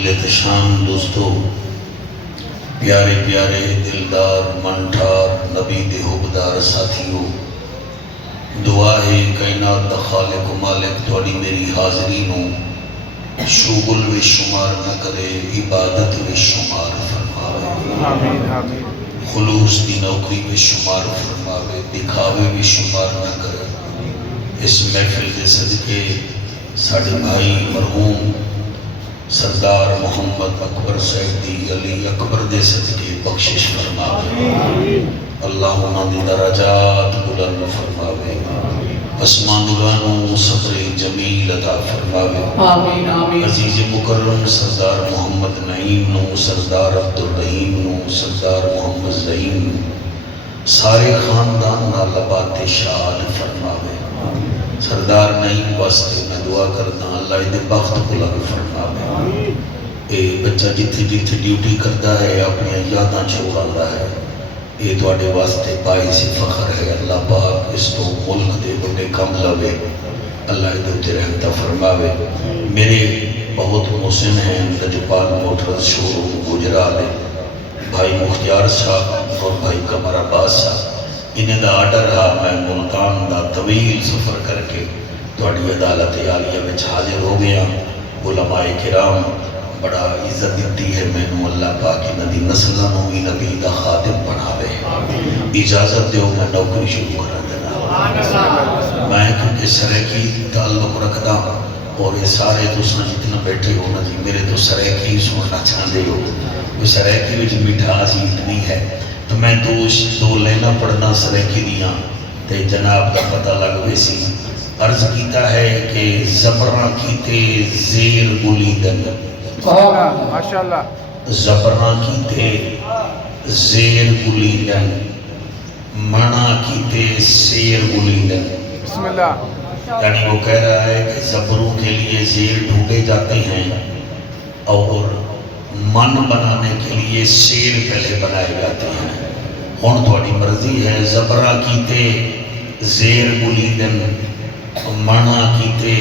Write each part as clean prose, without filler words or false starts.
جلیت شام دوستو، پیارے پیارے دلدار منٹھار نبی دے حبدار ساتھیو، دعا ہے کائنات دا خالق و مالک تھوڑی میری حاضری نو شغل و شمار نہ کرے، عبادت و شمار فرماوے، آمین آمین۔ خلوص دی نوکری و شمار فرماوے، دکھاوے و شمار نہ کرے۔ اس محفل دے صدقے ساڑھے بھائی مرحوم سردار محمد اکبر صاحب دی علی اکبر دے صدقے بخشش فرماوے، اللہ انہاں دی درجات بلند فرماوے، اسماندگانوں صبر جمیل عطا فرماوے۔ آمین آمین۔ عزیز مکرم سردار محمد نعیم نو، سردار عبدالرحیم نو، سردار محمد زعیم نو، سارے خاندان نال لبات شاد فرماوے۔ سردار نعیم واسطے میں دعا کرنا اللہ دے بخت بلند فرماوے۔ اے بچہ جتھے جتھے ڈیوٹی کرتا ہے اپنی یاداں چھوڑ آتا ہے، یہ تواڈے واسطے باعث فخر ہے۔ اللہ پاک اس تو ملک دے بڑے کم لوے، اللہ دے تے رحمت فرماوے۔ میرے بہت محسن ہیں لجپال موٹرز شو روم گجرات، بھائی مختار صاحب اور بھائی قمر عباس صاحب، انہیں دا آرڈر رہا میں ملتان دا طویل سفر کر کے تواڈی عدالت عالیہ وچ حاضر ہو گیا۔ علماء کرام بڑا عزت دیتی ہے مینوں، اللہ پاک انہاں دی نسلاں نوں بھی نبی دا خادم بناوے۔ اجازت دیو میں نوکری شروع کر دینا۔ میں کیونکہ سرائیکی تعلق رکھدا اور یہ سارے دوسرے جتنا بیٹھے ہو نا جی میرے تو سرائیکی سننا چاہتے ہو، وہ سرائیکی وچ مٹھاس اتنی ہے تو میں دو لینا پڑھنا سرائیکی دیاں تے جناب دا پتہ لگ ویسی۔ عرض کیتا ہے کہ زبراں کیتے زیر گلیدن، ماشاءاللہ، زبراں کیتے زیر گلیدن، منع کیتے سیر گلیدن۔ بسم اللہ۔ یعنی وہ کہہ رہا ہے کہ زبروں کے لیے زیر ڈھونڈے جاتے ہیں اور من بنانے کے لیے سیر پہلے بنائے جاتے ہیں۔ ہن تھوڑی مرضی ہے، زبرہ کیتے زیر گلیدن، منع کیتے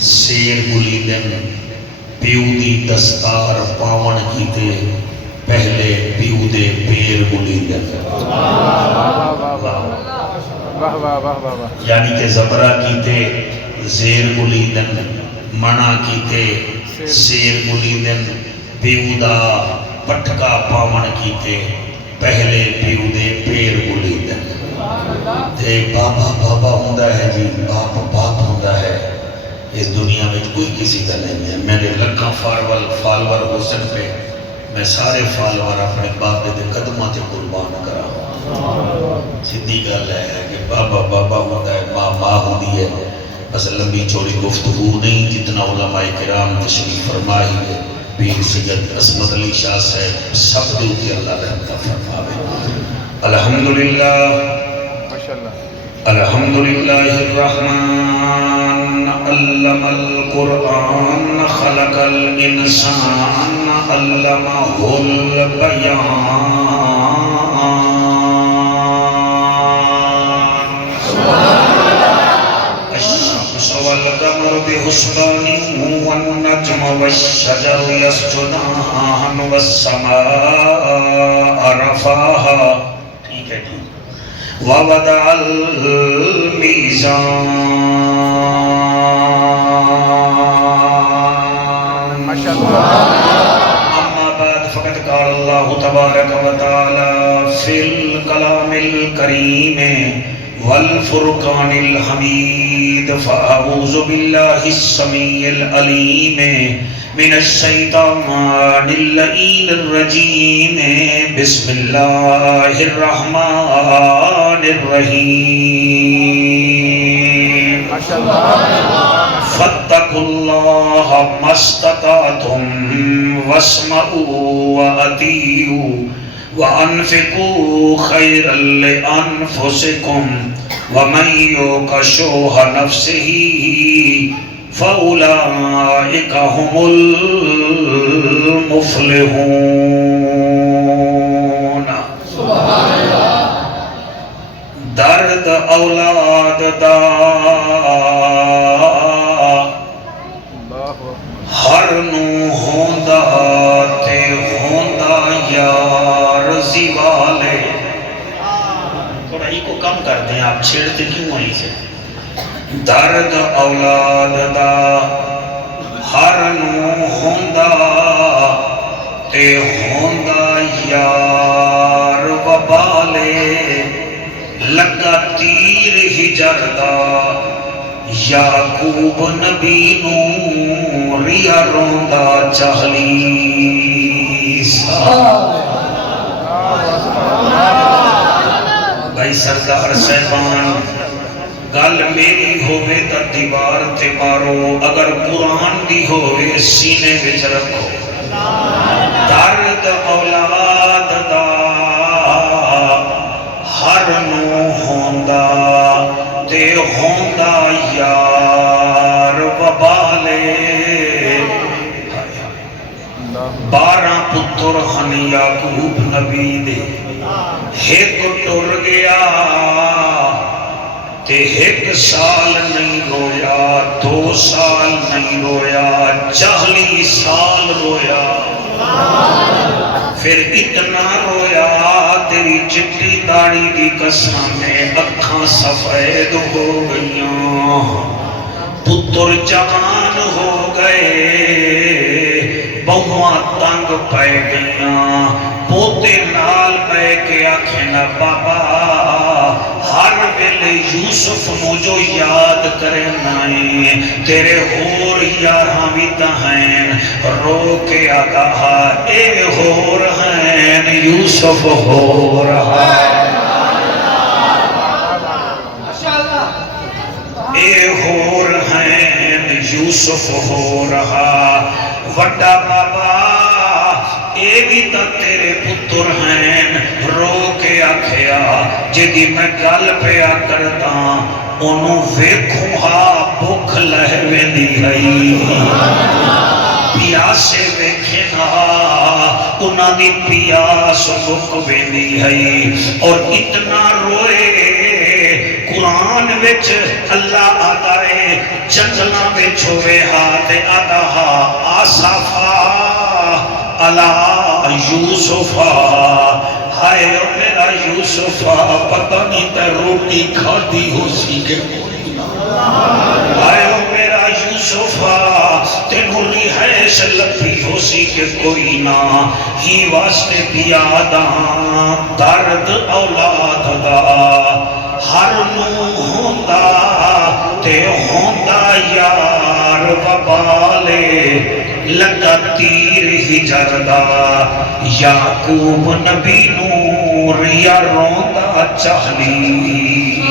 سیر گلیدن، پیو دی دستار پاون کیتے پہلے پیو دے پیر گلیدن۔ واہ واہ واہ واہ واہ۔ یعنی کہ زبرہ کیتے زیر گلیدن، منع کیتے سیر گلیدن، پیو دا پٹکا پاون کیتے پہلے پیو دے پیر گلیدن۔ تے بابا بابا ہوندہ ہے جی، باپ باپ ہوندہ ہے، اس دنیا میں کوئی کسی کا نہیں ہے۔ میرے لکھاں فالور حسن پہ میں سارے فالور اپنے باپ دے قدمہ تے قربان کرا۔ سیدھی گل ہے کہ بابا بابا ہوتا ہے، ماں ماں ہوتی ہے، بس لمبی چوڑی گفتگو نہیں، جتنا علماء کرام تشریف فرمائی ہے، پیر سید عصمت علی شاہ صاحب سب دے اوپر اللہ رحمت فرماوے۔ الحمدللہ الحمدللہ الرحمن علم القرآن خلق الانسان علمہ البیان۔ والقمر بحسبان والنجم والشجر يسجدان والسماء رفعها، ٹھیک ہے جی، ووضع الميزان، اما بعد فقد قال الله تبارك وتعالى في الكلام الكريم والفرقان الحمید، فاعوذ باللہ السمیع العلیم من الشیطان اللعین الرجیم، بسم اللہ الرحمن الرحیم۔ فاتقوا اللہ ما استطعتم واسمعوا واطیعوا وَأَنفِقُوا خَيْرًا لِأَنفُسِكُمْ وَمَنْ يُوقَ شُحَّ نَفْسِهِ فَأُولَئِكَ هُمُ الْمُفْلِحُونَ۔ درد اولاد دا ہر نو ہوندا آپ چھیڑتے کیوں آئی سے درد اولاد دا ہر نو ہوندا تے ہوندا یار وبالے لگا تیر ہجر دا یعقوب نبی نو ریا روندا چہلی بھائی سردار صاحبان گل میری ہوئے تا دیوار تے مارو اگر قرآن دی ہوئے سینے وچ رکھو درد اولاد دا ہر نو ہوندا تے ہوندا یار وبالے 12 پتر ہن یعقوب نبی دے ایک ٹر گیا تے 1 سال نہیں رویا 2 سال نہیں رویا 40 سال رویا پھر اتنا رویا تیری چٹی داڑھی دی قسم میں اکھاں سفید ہو گئیاں پتر جوان ہو گئے بہواں تنگ پہ گئیاں پوتے نال بے کے آنکھیں نہ بابا ہر ویلے یوسف نو جو یاد کرے نائیں تیرے ہور یاراں بھی تہین رو کے آگاہا اے ہور ہیں یوسف ہو رہا اے ہور ہیں یوسف ہو رہا وڈا بابا اے بھی تا تیرے پتر ہیں رو کے آکھیا جدی میں گل پیا کرتا انہوں ویکھوں ہا بھوک لہوے دی گئی پیاسے ویکھنا انہاں دی پیاس مک ویندی ہے اور اتنا روئے قرآن وچ اللہ آتا ہے جنگلاں وچ ہوئے ہاتھ آتا ہا آصافا اللہ یوسفا ہائے او میرا یوسفا پتہ نہیں تے روٹی کھادی ہو سی کہ کوئی نہ ہائے او میرا یوسفا تینوں رہائش لبھی ہو سی کہ کوئی نہ ہی واسطے پیاداں درد اولاد دا ہر نو ہوندا تے ہوندا یار وبالے لگا تیر ہجر دا یعقوب نبی نو ریا روندا چہلی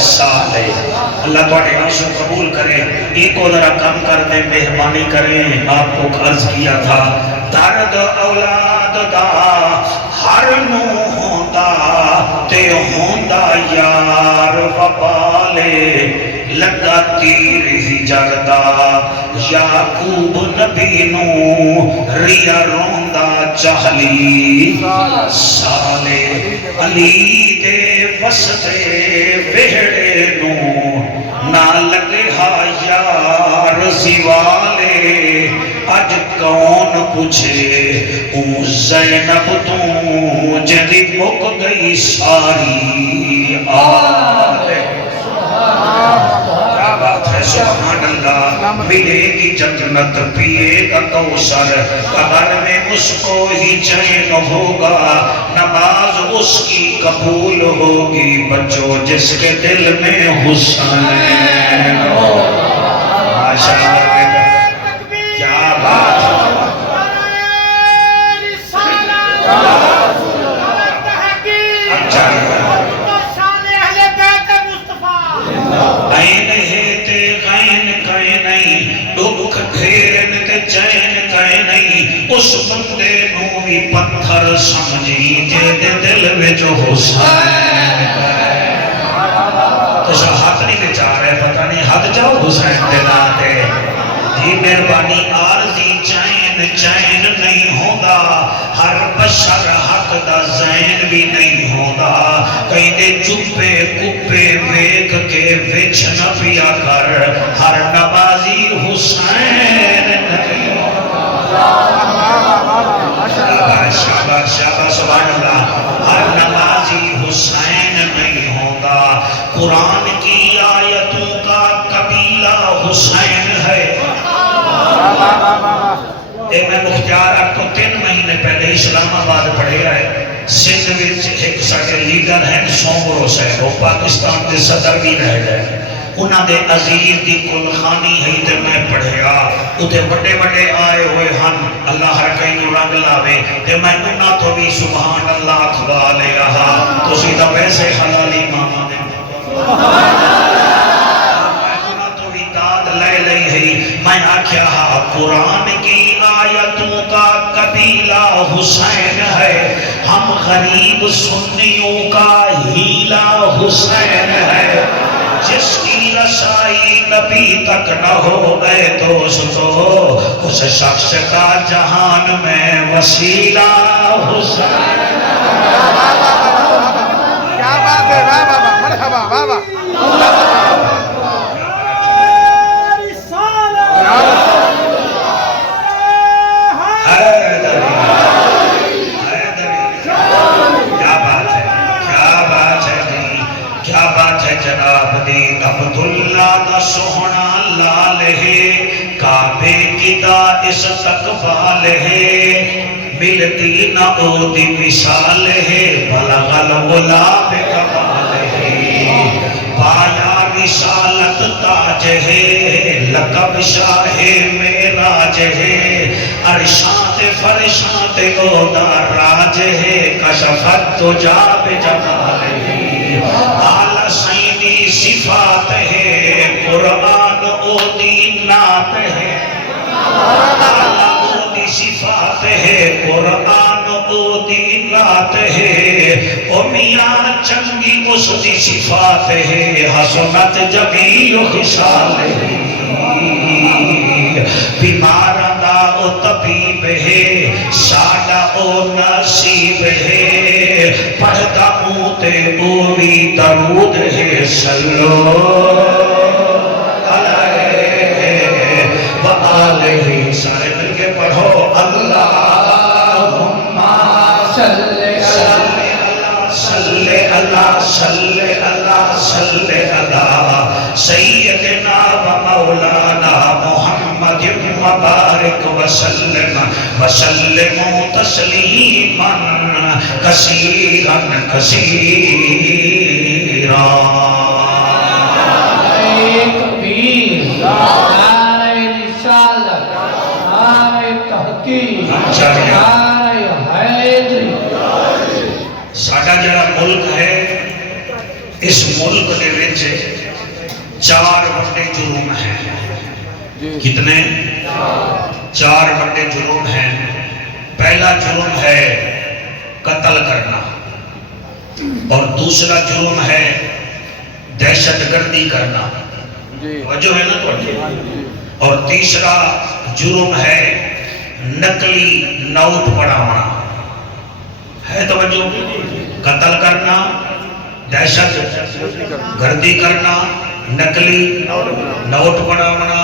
سالے اللہ تواڈے آنسو قبول کرے ایک کو ذرا کم کر دے مہربانی کریں آپ کو عرض کیا تھا درد اولاد دا ہر نو ہوندا تے ہوندا یار وبالے لگا تیر ہجر دا یعقوب نبی نو ریا روندا چہلی سالے علی دے وسطے وہڑے نو نہ لگے ہا یار زوالے اج کون پوچھے او زینب تو جدی مک گئی ساری آلے کیا بات ہے سبحان اللہ ملے گی جنت پیے گا کوثر قبر میں اس کو ہی چین ہوگا نماز اس کی قبول ہوگی بچوں جس کے دل میں حسین ہو ماشاءاللہ کیا بات اس بندے نو بھی پتھر سمجھی جے دل وچ حسین تو ہاتھ نہیں بچار ہے پتہ نہیں ہاتھ جاؤ حسین دے ناتے جی مہربانی عارضی چین نہیں ہوندا ہر بشر حق دا زین بھی نہیں ہوندا کہیں دے چپے کپے ویک کے وچ نہ پیا کر ہر نمازی حسین نہیں شاباش شاباش سبحان اللہ ہر نمازی حسین نہیں ہوگا قرآن کی آیتوں کا قبیلہ حسین ہے۔ میں مختار آپ کو 3 مہینے پہلے اسلام آباد پڑھے آئے، سندھ وچ ایک ساڈے لیڈر ہیں سومر حسین، وہ پاکستان کے صدر بھی رہ گئے، انہاں دے عزیز دی کلخانی ہے تے میں پڑھیا، اتے بڑے بڑے آئے ہوئے ہن، اللہ ہر کئی نو رنگ لاوے، تے میں انہاں تو بھی سبحان اللہ اخوا لیا ہا، تو سیدھا ویسے حلالی ماما نے میں آکھیا ہا قرآن کی آیتوں کا قبیلہ حسین ہے، ہم غریب سنیوں کا ہیلا حسین ہے، جس کی رسائی نبی تک نہ ہو گئے دوستو، اس شخص کا جہان میں وسیلہ حسین ہے۔ کیا بات ہے، واہ واہ واہ، مرحبا، واہ واہ۔ جناب دی عبداللہ دا سوہنا لال ہے، کعبے کی دا استقبال ہے، ملتی نہ او دی مثال ہے، بلغ الغلاب کمال ہے، پایا رسالت تاج ہے، لقب شاہ معراج ہے، عرشات فرشات اودا راج ہے، کشفت تجا بجمال ہے، اعلی سیدی صفات ہے، قرآن او دی نعت ہے، اعلی او دی صفات ہے، قرآن او دی نعت ہے، او میاں چنگی اس دی صفات ہے، حسنت جمیل خصال ہے، بیماراں دا او طبیب ہے، ساڈا او نصیب ہے، پڑھتا ہوں تے اوری درود ہے، صلو علیہ وآلہ، سارے مل کے پڑھو اللہم صلی اللہ صلی اللہ صلی اللہ سیدنا و مولانا محمد مبارک وسلم وسلم تسلیما کثیرا کثیرا۔ تکبیر، نعرہ رسالت، نعرہ تحقیق، نعرہ حیدری۔ ساڈا جڑا ملک ہے، اس ملک دے وچ 4 بڑے جرم ہیں، کتنے؟ 4 بڑے جرم ہیں۔ پہلا جرم ہے قتل کرنا، اور دوسرا جرم ہے دہشت گردی کرنا، وجہ ہے نا تو، اور تیسرا جرم ہے نقلی نوٹ پڑھانا، ہے توجہ؟ قتل کرنا، دہشت گردی کرنا، نقلی نوٹ پڑھانا،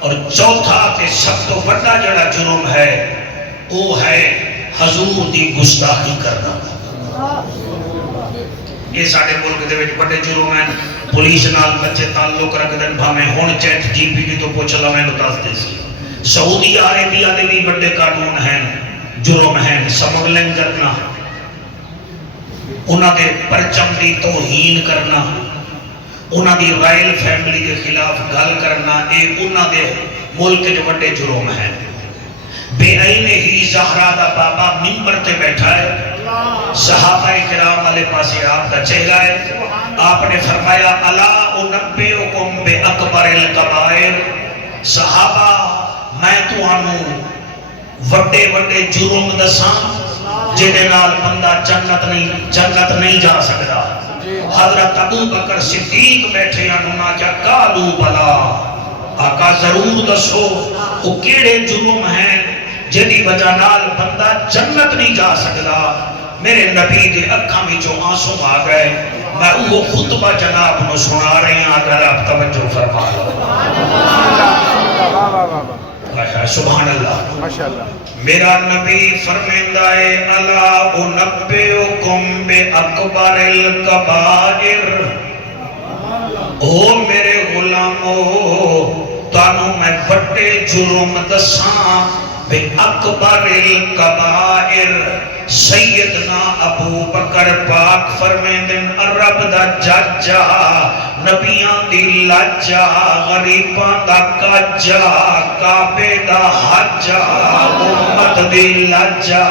اور چوتھا تے سب تو بڑا جڑا جرم ہے وہ ہے حضور دی گستاخی کرنا۔ یہ سارے ملک دے وچ بڑے جرم ہیں، پولیس نال بچے تعلق رکھ دن، بھاویں ہن چیٹ جی پی ٹی تو پوچھ لا، میں دس دے سی۔ سعودی عربیہ دے بھی بڑے قانون ہیں، جرم ہیں، سمگلنگ کرنا، انہاں دے پرچم دی توہین کرنا، انہاں دی رائل فیملی کے خلاف گل کرنا، اے انہاں دے ملک جو بڑے جرم ہیں۔ بے عین ہی زہرا دا بابا منبر تے بیٹھا ہے، صحابہ کرام والے پاسے آپ کا چہرہ ہے، آپ نے فرمایا الا انبئکم باکبر الکبائر، صحابہ میں تانوں وڈے وڈے جرم دساں جہدے نال بندہ جنت نہیں جا سکتا۔ حضرت ابو بکر صدیق بیٹھے انہوں نے کیا قالوا بلا، آقا ضرور دسو وہ کیڑے جرم ہیں جدی وجہ نال بندہ جنت نہیں جا سکتا۔ میرے نبی دے اکھاں وچوں آنسو آ گئے، میں وہ خطبہ جناب نو سنا رہی ہوں، اگر آپ توجہ فرما لو۔ سبحان اللہ، ماشاءاللہ۔ میرا نبی فرمائندا ہے الا انبئکم باکبر الکبائر، او میرے غلامو تانوں میں بڑے جرم دساں بے اکبر الکبائر سیدنا ابو بکر پاک فرمیندن عرب دا جاجا نبیاں دی لاجا غریباں دا کاجا کعبے دا حجا امت دی لاجا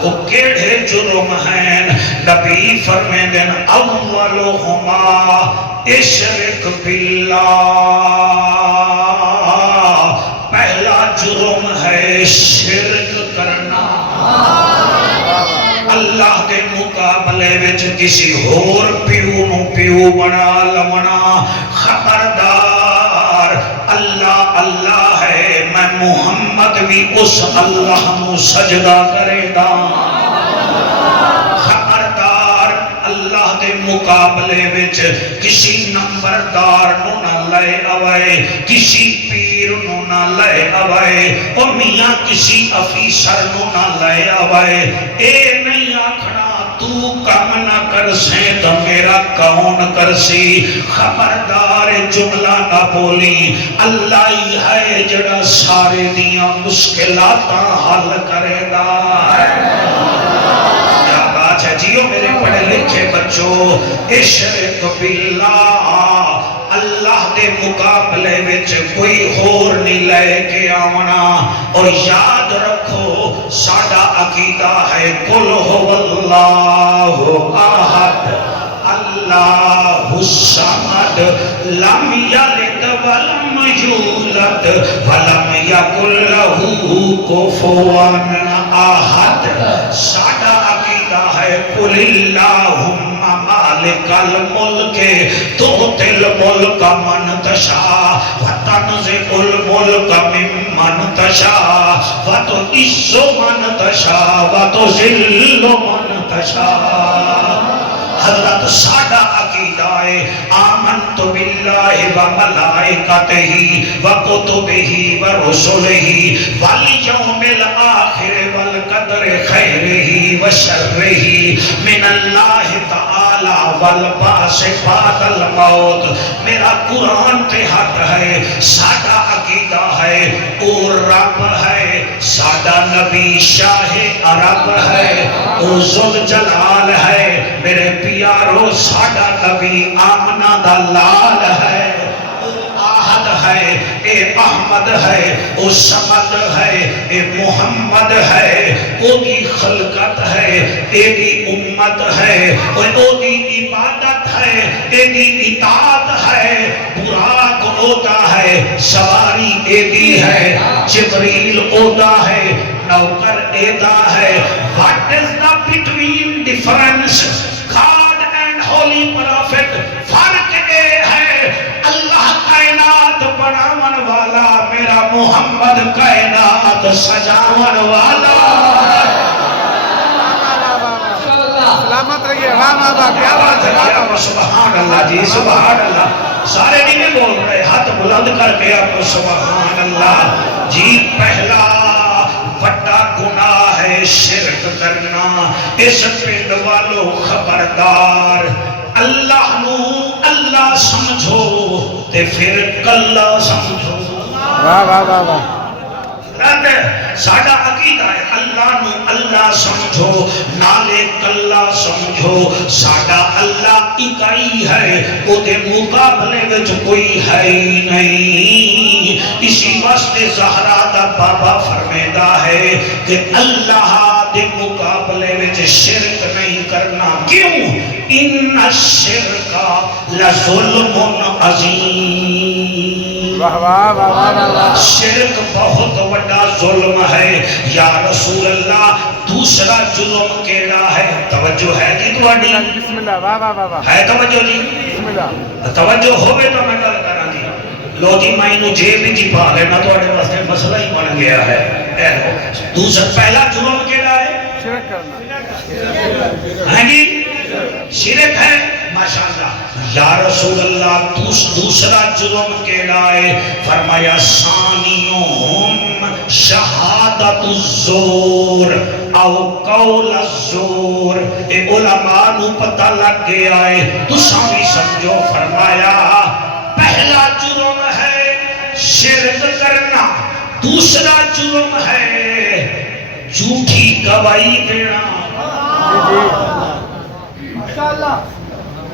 وہ کیڑے جرم ہیں نبی فرمیندن اولہما اشرک باللہ پہلا جرم ہے شرک کرنا اللہ کے مقابلے وچ کسی اور پیو نو پیو بنا لونا خبردار اللہ اللہ ہے میں محمد بھی اس اللہ نو سجدہ کرے دا خبردار اللہ کے مقابلے وچ کسی نمبردار نو نہ لے آوائے کسی پیر نو نہ لے آوائے اور میاں کسی افیسر نو نہ لے آوائے اے نہیں آکھنا تو کم نہ کر سے تو میرا کون کر سی خبردار جملہ نہ بولی اللہ ہی ہے جڑا سارے دیاں مشکلاتاں حل کرے گا اچھا جیو میرے پڑھے لکھے بچوں اشرک باللہ اللہ دے مقابلے وچ کوئی اور نہیں لے کے آونا اور یاد رکھو ساڈا عقیدہ ہے قل هو اللہ احد اللہ الصمد لم یلد ولم یولد ولم یکن لہ کفوا احد ساڈا عقیدہ ہے قل اللہم مالک الملک تؤتی الملک من تشاء وتنزع الملک ممن تشاء وتعز من تشاء وتذل من تشاء حضرت سادہ عقیدہ ہے آمنت باللہ و ملائکتہ و کتبہ و رسلہ والیوم الآخر والقدر خیرہ و شرہ من اللہ تعالی والبعث بعد الموت میرا قرآن پہ حق ہے سادہ عقیدہ ہے او رب ہے سادہ نبی شاہ عرب ہے او ذوالجلال ہے میرے پیارو ساڈا نبی آمنہ دا لال ہے او آہد ہے اے احمد ہے او سمد ہے اے محمد ہے او دی خلقت ہے اے دی امت ہے او دی عبادت ہے اے دی اطاعت ہے براق اودا ہے سواری اے دی ہے جبریل اودا ہے نوکر ایدہ ہے what is the between difference God and holy prophet فرق اے ہے اللہ کائنات بناون والا میرا محمد کائنات سجاون والا سلامت رہیے واہ واہ واہ کیا بات ہے سبحان اللہ جی سبحان اللہ سارے نہیں بول رہے ہاتھ بلند کر کے آپ سبحان اللہ جی پہلا بڑا گناہ ہے شرک کرنا اس پنڈ والوں خبردار اللہ نو اللہ سمجھو تے پھر کلا سمجھو واہ واہ واہ واہ ساڈا عقیدہ ہے اللہ نو اللہ سمجھو نالے کلا سمجھو ساڈا اللہ اکائی ہے او دے مقابلے وچ کوئی ہے ہی نہیں اسی واسطے زہرا دا بابا فرمیدا ہے کہ اللہ دے مقابلے وچ شرک نہیں کرنا کیوں ان الشرک لظلم عظیم واہ واہ واہ واہ شرک بہت بڑا ظلم ہے یا رسول اللہ دوسرا جرم کیڑا ہے توجہ ہے جی تواڈی بسم اللہ واہ واہ واہ واہ ہے توجہ جی بسم اللہ توجہ ہوے تو میں گل کراں جی لو جی مینوں جیب وچ پا لینا تواڈے واسطے مسئلہ ہی بن گیا ہے دوسرا پہلا جرم کیڑا ہے شرک کرنا ہے جی شرک ہے ماشاءاللہ یا رسول اللہ دوسرا جرم کیڑا ہے فرمایا ثانیہم شہادت الزور او قول الزور، اے علماء نو پتہ لگ گیا ہے، تساں بھی سمجھو۔ فرمایا پہلا جرم ہے شرک کرنا، دوسرا جرم ہے جھوٹی گواہی دینا۔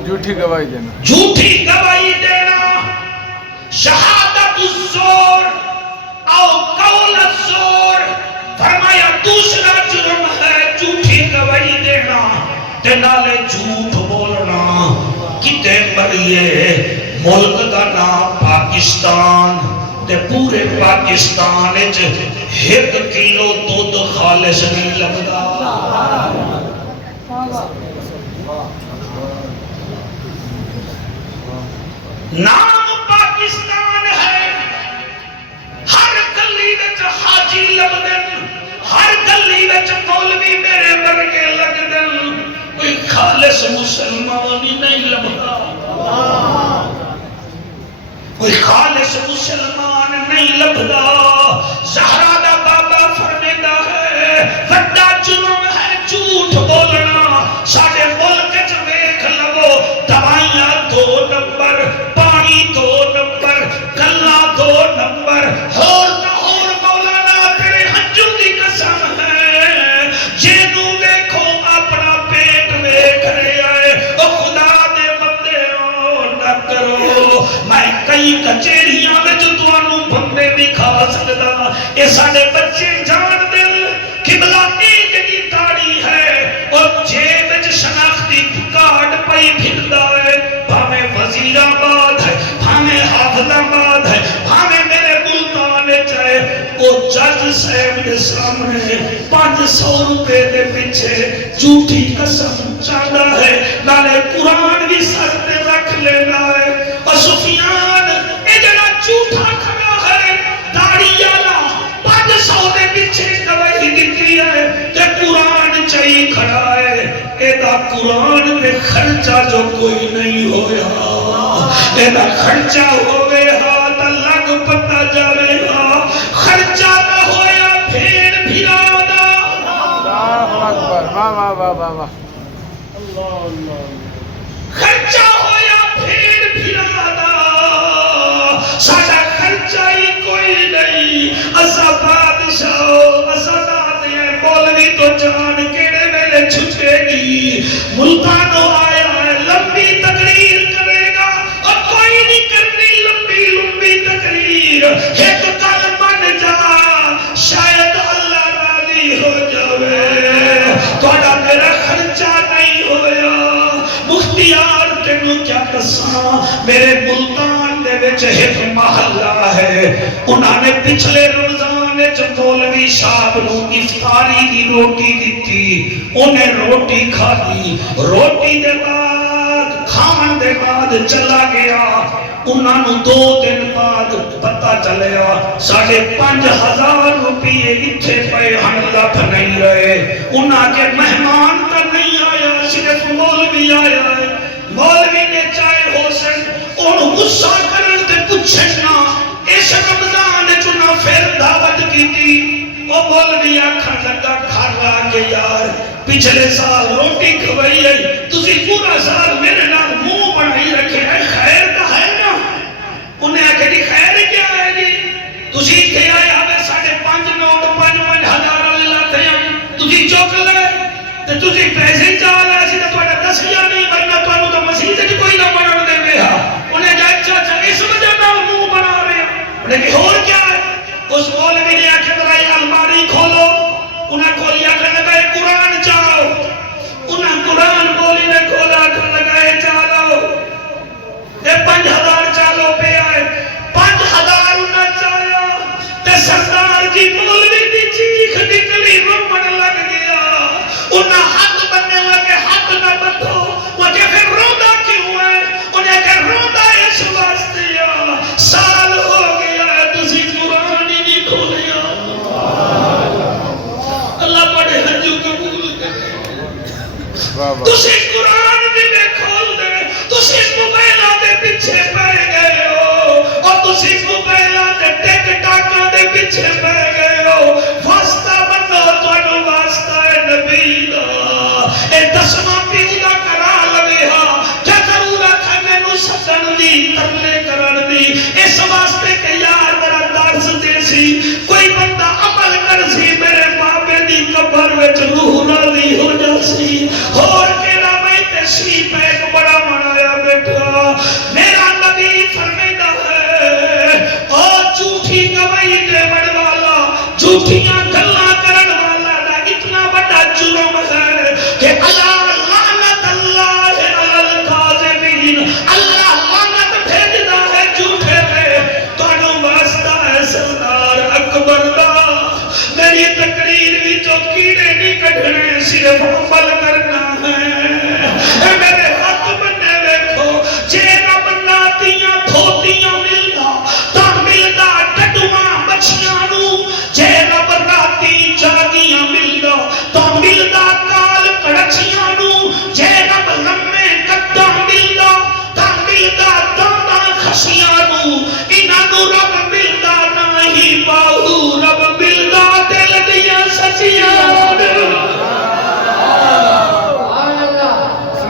جھوٹی گواہی دینا، جھوٹی گواہی دینا، شہادت الزور او قول الزور۔ فرمایا دوسرا جرم ہے جھوٹی گواہی دینا تے نالے جھوٹ بولنا۔ کتے مریے ملک دا نام پاکستان تے پورے پاکستان وچ 1 کلو دودھ خالص نہیں لگدا۔ نام پاکستان ہے، ہر گلی وچ حاجی لبدن، ہر گلی وچ مولوی میرے ورگے لگدن، کوئی خالص مسلمان ہی نہیں لبدا، کوئی خالص مسلمان نہیں لبدا۔ زہرا دا بابا فرمیدا ہے وڈا جرم ہے جھوٹ بولنا۔ ساڈے ملک وچ ویکھ لو، دوائیاں 2 نمبر، پانی 2 نمبر، گلا 2 نمبر، ہور تا ہور مولانا تیرے ہنجو دی قسم ہے، جینوں ویکھو اپنا پیٹ ویکھ رہا ہے۔ او خدا دے بندے نہ کرو، میں کئی کچہریاں وچ تانوں بندے دکھا سکدا، اے ساڈے بچے جان دل قبلہ ایک دی داڑھی ہے اور جیب وچ شناختی کارڈ پئی پھردا ہے، بھاویں وزیر آباد ہے، بھاویں حافظ آباد ہے، بھاویں میرے ملتان وچ ہے، وہ جج صاحب کے سامنے 500 روپے دے پیچھے جھوٹی قسم چاہتا ہے، نالے قرآن بھی سر پہ رکھ لینا ہے۔ اور سفیان اے جڑا جھوٹا کھڑا ہے، داڑھی والا 500 دے پیچھے گواہی دیتی ہے تے قرآن چاہی کھڑا ہے، اے دا قرآن پہ خرچہ جو کوئی نہیں ہویا، اے دا خرچہ ہوئے ہاں تا لگ پتہ جاوے ہاں، خرچہ نہ ہویا پھیر بھیرا دا۔ اللہ اکبر، واہ واہ واہ واہ واہ، خرچہ ہویا پھیر بھیرا دا، ساڑا خرچہ ہی کوئی نہیں۔ اسا بادشاہ اسا دادے ہیں، مولوی تو جان کیڑے ویلے چھٹے گی، ملتانوں آیا ہے لمبی تقریر کرے گا، اور کوئی نہیں کرنی لمبی لمبی تقریر، ایک کل من جا شاید اللہ راضی ہو جاوے، توڑا میرا خرچہ نہیں ہویا۔ مختیار تینوں کیا دساں، میرے ملتان دے وچ ایک محلہ ہے، انہوں نے پچھلے رمضان وچ مولوی صاحب نو افطاری دی روٹی دتی، انہیں روٹی کھا دی، روٹی دے بعد کھان دے بعد چلا گیا، انہوں نے 2 دن بعد پتہ چلیا 5,500 روپیے اتھے پہ ہن لب نہیں رہے۔ انہوں کے مہمان کا نہیں آیا، صرف مولوی آیا ہے، مولوی نے چاہے ہو سن انہوں غصہ کرن تے پوچھنا اس رمضان چنا پھر دعوت کی تھی، وہ مولوی آکھن لگا کھا کے یار پچھلے سال روٹی کھوائی ہے، تسی پورا سال میرے نال منہ بنائی رکھے ہیں، خیر کا ہے نا؟ انہیں آکھے جی خیر کیا ہے جی، تسی تھے آئے ہمیں 5.5 نوٹ 5,000 والے لاتے ہیں، تسی چوک لے تے تسی پیسے چاہ لے سی تو 10,000 نہیں ورنہ تو تو مسیح سے کوئی نہ بڑھن دے گا۔ انہیں کہا اچھا اس وجہ نال منہ بنا رہے ہیں، انہیں کہ اور کیا ہے؟ اس مولوی نے آکھے برائی الماری کھولو، انہیں کھولی آکھے لگائے قرآن چاہو، انہیں قرآن بولی نے کھولا آکھے لگائے چالو، یہ 5,000 چالو پہ آئے، 5,000 انہیں چاہیا تے سردار جی مولوی دی چیخ نکلی رومن لگ گیا، انہیں حق بننے لگے حق نہ بتو، وہ کہ پھر روندہ کیوں ہے؟ انہیں کہ روندہ اس واسطے سال ہو گیا تسی قرآن ہی نہیں کھولیا۔ اللہ بڑے ہنجو قبول کرے، تسی قرآن بھی میں کھول دے، تسی موبائلہ دے پیچھے پہ گئے ہو، اور تسی موبائلہ دے ٹک ٹاکاں دے پیچھے پہ گئے ہو،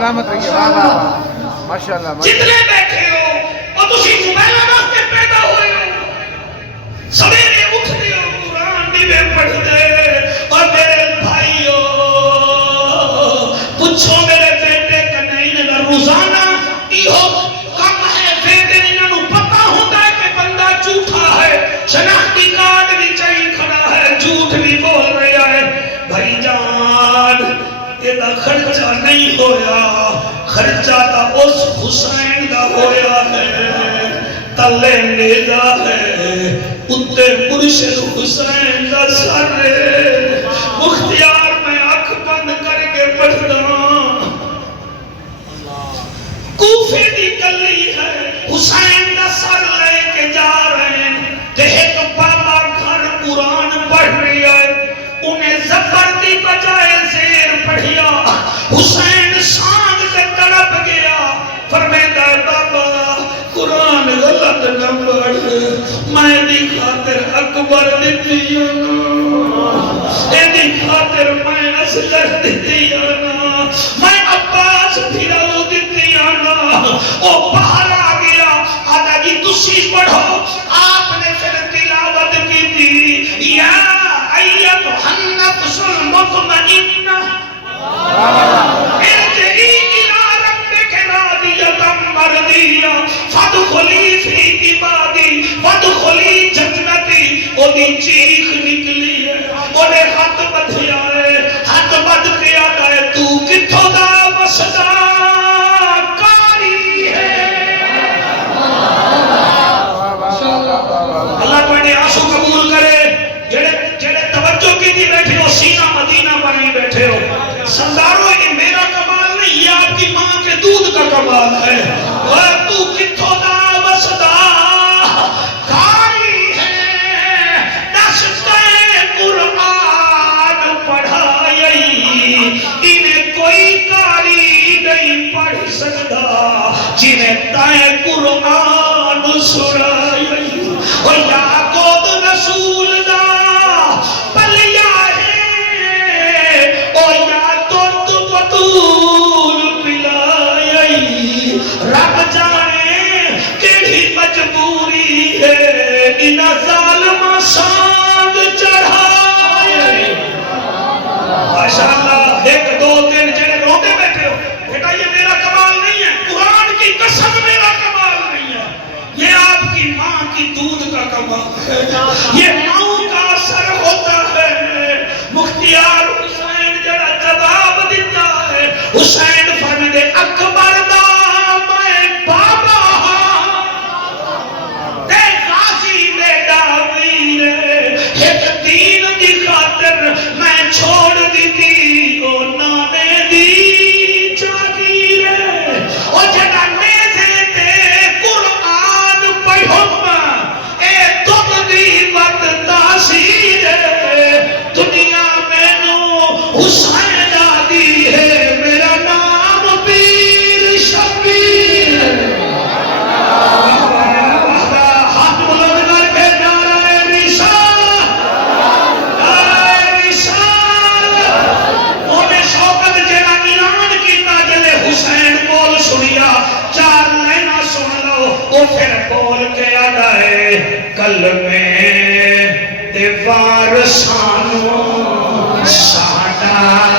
سلامت رہیے واہ واہ واہ ماشاءاللہ جتنے بیٹھے ہو اور تسی موبائل واسطے پیدا ہوئے ہو سویرے اٹھتے ہو قرآن بھی میں پڑھتے اور میرے بھائیو پوچھو میرے بیٹے کا نہیں نہ روزانہ یہ کم ہے بیٹے انہوں پتہ ہوتا ہے کہ بندہ جھوٹا ہے شناختی کارڈ بھی چاہیے کھڑا ہے جھوٹ بھی بول رہا ہے بھائی جان یہ خرچہ نہیں ہویا خرچہ تا اس حسین دا ہویا ہے تلے نیزہ ہے اتے مرشد حسین دا سر ہے مختیار میں آنکھ بند کر کے پڑھنا کوفے دی گلی ہے حسین دا سر لے کے جا رہے ہیں تے ایک بابا گھر قرآن پڑھ رہی ہے انہیں زفر دی بجائے زیر پڑھیا حسین سانگ سے تڑپ گیا فرمیدہ بابا قرآن غلط نہ پڑھ میں دی خاطر اکبر دیتی اے دی خاطر میں اصغر دیتی میں عباس پھراؤ دیتی او باہر آ گیا آدھا جی تسی پڑھو آپ نے پھر تلاوت کی تھی یا ایتھا النفس المطمئنہ ارجعی الی ربک راضیۃ مرضیہ فادخلی فی عبادی وادخلی جنتی او دی چیخ نکلی ہے او نے ہاتھ بدھیا ہے ہاتھ بدھ کے آتا ہے تو کتھوں دا وسدا کاری ہے اللہ تمہیں آنسو قبول کرے جڑے توجہ کی تھی بیٹھے ہو سینہ مدینہ بنی بیٹھے ہو سرداروں یہ میرا کمال نہیں یہ آپ کی ماں کے دودھ کا کمال ہے تو کتھوں دا وسدا کاری ہے دستے قرآن پڑھائی انہیں کوئی کاری نہیں پڑھ سکتا جنہیں تائیں قرآن سنائی اور یعقوب رسول دا پلیا ہے اور یا تو بطول پلائی رب جانے کیڑی مجبوری ہے انہ ظالم سانگ چڑھائے ماشاءاللہ ایک دو تین جنہیں روتے بیٹھے ہو بیٹا یہ میرا کمال نہیں ہے قرآن کی قسم میرا کمال نہیں ہے یہ آپ کی ماں کی دودھ کا کمال ہے یہ ماں کا اثر ہوتا ہے مختیار حسین جڑا جواب دیتا ہے حسین فرمائے اکبر دا میں بابا تے غازی بیٹا ویر ایک دین دی خاطر میں چھوڑ دی تھی او نانے دی جاگیر او جڑا نیزے تے قرآن پڑھم اے تم دی وقت تاثیر دنیا میں نو حسین آدی ہے میرا نام پیر شبیر ہاتھ بلند کر کے نعرہ رسالت نعرہ رسالت انہیں شوکت جڑا اعلان کیتا جلے حسین بول سنیا چار لینا سن لو وہ پھر بول کے آدھا ہے کلمے تے وارثانو ساڈا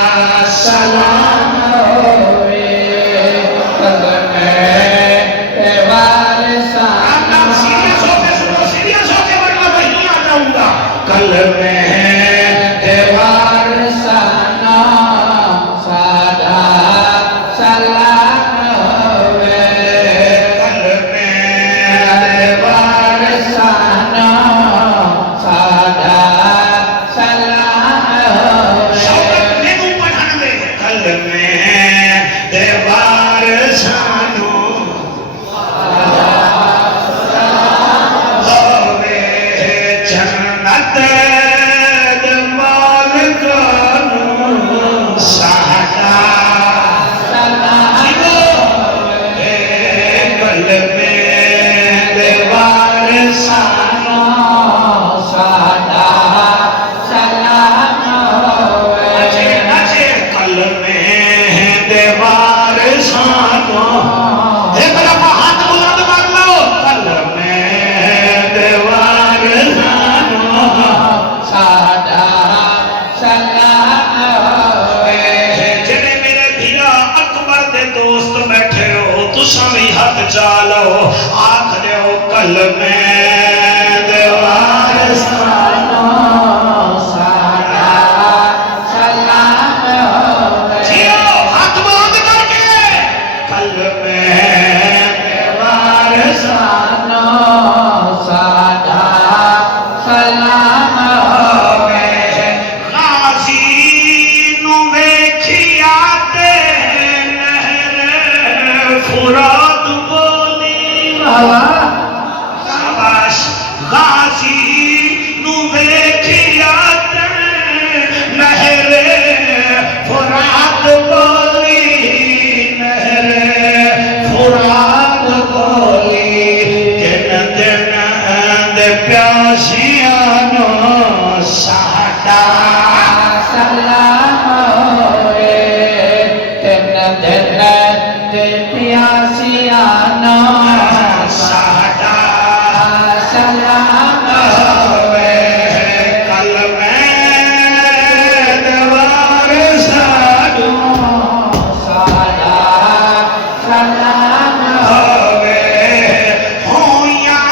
سلام ہوئے جڑے میرے بھیرا اکبر دے دوست بیٹھے ہو تساں بھی ہاتھ چالو آکھ دیو کلمے دے وارثانو ساڈا سلام ہوئے جیو ہاتھ باندھ کر کے کلمے دے وارثانو ساڈا سلام ہوئے غازی نو ویکھیا تے نہر فرات بولی شاباش غازی نو ویکھیا تے نہر فرات بولی نہر فرات بولی دن دن دے پیاسیاں نو ساڈا سلام ہوئے تن دن دے پیاسیاں ساڈا سلام ہوئے کلمے دے وارثانو ساڈا سلام ہوئے ہویاں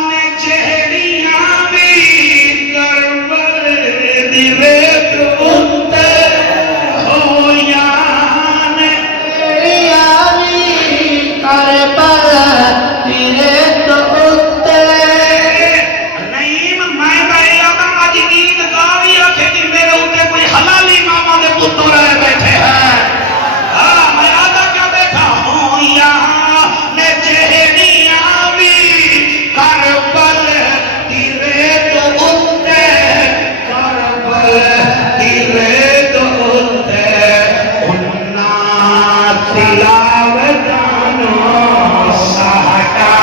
نے جہڑیاں بھی کربل دی ریت اُتے ہویاں نے کربل تیرے تو نعیم میں بھائیہ دا آج نیند گاوی رکھے کہ میرے ہوتے کوئی حلالی ماما دے پتو رہے بیٹھے ہیں میں آدھا کیا بیٹھا ہوں یہاں میں جہنیاں بھی کربل تیرے تو اتے کربل تیرے تو اتے انہا تلاوتانو ساڈا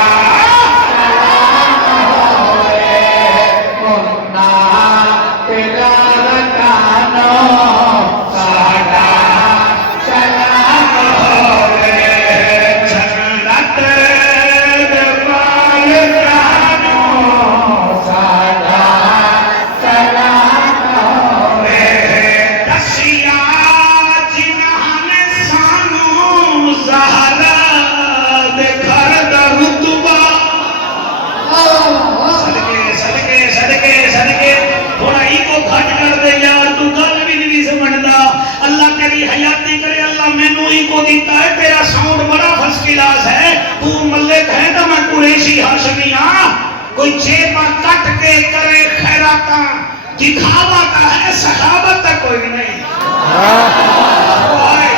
جنت دے والدانو دسیا جنہاں نے سانو زہرا دے گھر دا رتبہ صدقے تھوڑا ہی کو گھٹ کر دے یار تو گل بھی نہیں سمجھدا اللہ تیری حیاتی کرے اللہ مینوں ہی کو دیتا ہے تیرا ساؤنڈ بڑا فرسٹ کلاس ہے تو ملک ہے تو میں قریشی ہاشمی ہاں کوئی جیبا کٹ کے کرے خیراتاں دکھاوا کا ہے صحابت تک کوئی نہیں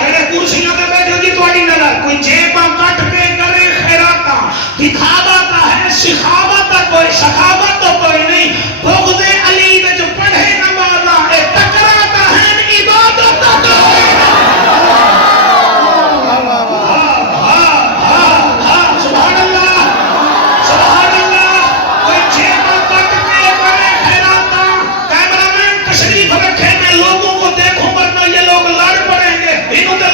جڑے کرسیاں تے بیٹھے ہو جی تواڈی نظر کوئی جیبا کٹ کے کرے خیراتاں دکھاوا کا ہے سخاوت تک کوئی سخاوت تو کوئی نہیں بغض علی وچ پڑھے نمازاں اے ٹکرا کا ہے عبادت تک سبحان اللہ کوئی جیبا کٹ کے کرے خیراتاں کیمرہ مین تشریف رکھے میں لوگوں کو دیکھوں ورنہ یہ لوگ لڑ پڑیں گے انہوں نے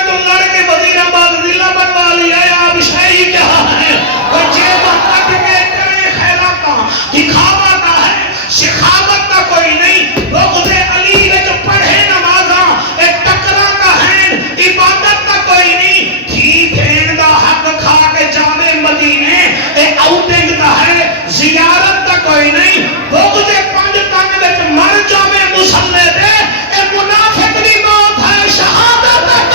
تو لڑ کے وزیر آباد ضلع بنوا لیا ہے آپ شاہی کیا ہے کوئی جیبا کٹ کے کرے خیراتاں دکھاوا کا ہے سخاوت کا کوئی نہیں بغض علی وچ پڑھے نمازاں اے ٹکرا کا ہے عبادت کا کوئی نہیں تھی بھین دا حق کھا کے جاوے مدینے اے آؤٹنگ کا ہے زیارت کا کوئی نہیں بغض پنج تن وچ مر جاوے مسلے دے اے منافق دی موت ہے شہادت کا کوئی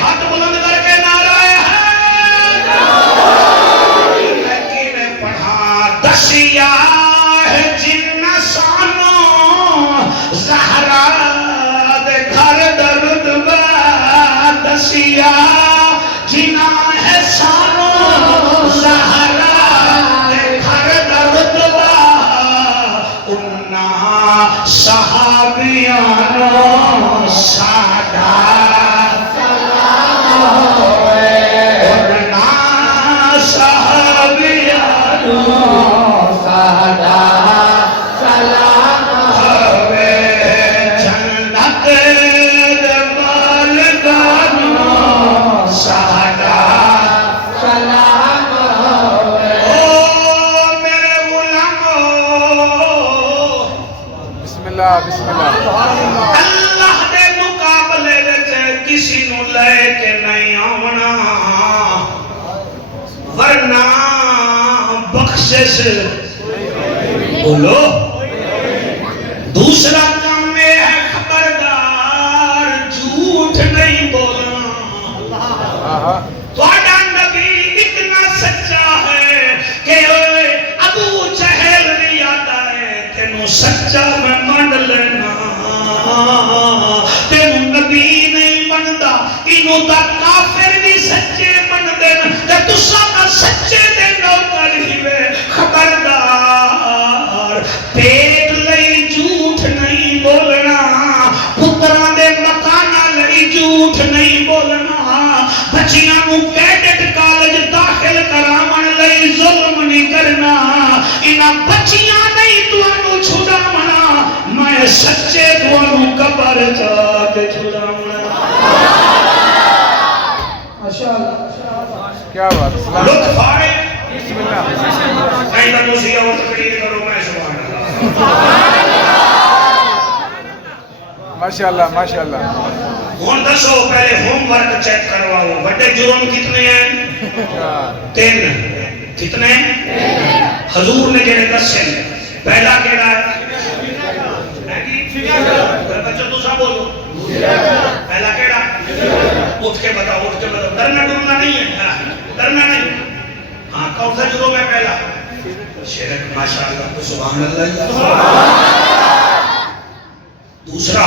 ہاتھ بلند کر کے نعرہ ہے لیکن پڑھا دسیا ہے جن سانو زہرا دے گھر درد دسیا جنا ہے سانو زہرا دے گھر درد انہا صحابیانو ساڈا انہا صحابیانو ساڈا سلام اللہ بسم اللہ اللہ دے مقابلے وچ کسی نو لے کے نہیں آونا ورنہ بخشش بولو دوسرا کام میں ہے خبردار جھوٹ نہیں بولنا تھوڑا نبی اتنا سچا ہے کہ ابو جہل نہیں آتا ہے تینوں سچا میں مان لینا تینوں نبی نہیں بنتا انہوں دا کافر بھی سچے بن دینا کہ تسا کا سچے دے نوکر ہی وے خبردار پیٹ لئی جھوٹ نہیں بولنا پتران دے مکانہ لئی جھوٹ نہیں بولنا بچیاں نو کیڈٹ کالج داخل کرامن لئی ظلم نہیں کرنا انہاں بچیاں نہیں توانو چھڑا منا میں سچے توانو قبر جا کے چھڑا منا کیا بات ہے لطف آئے بسم اللہ نہیں تو دوسری اور تقریر کرو میں سبحان اللہ ماشاءاللہ ماشاءاللہ ہون دسو پہلے ہوم ورک چیک کرواؤ بڑے جرم کتنے ہیں 3 کتنے حضور نے جڑے دسے پہلا کیڑا ہے بچوں تو سب بولو پہلا کیڑا اٹھ کے بتاؤ ڈرنا ڈرنا نہیں ہے ڈرنا نہیں ہاں کون سا جرم ہے پہلا شرک ماشاءاللہ سبحان اللہ دوسرا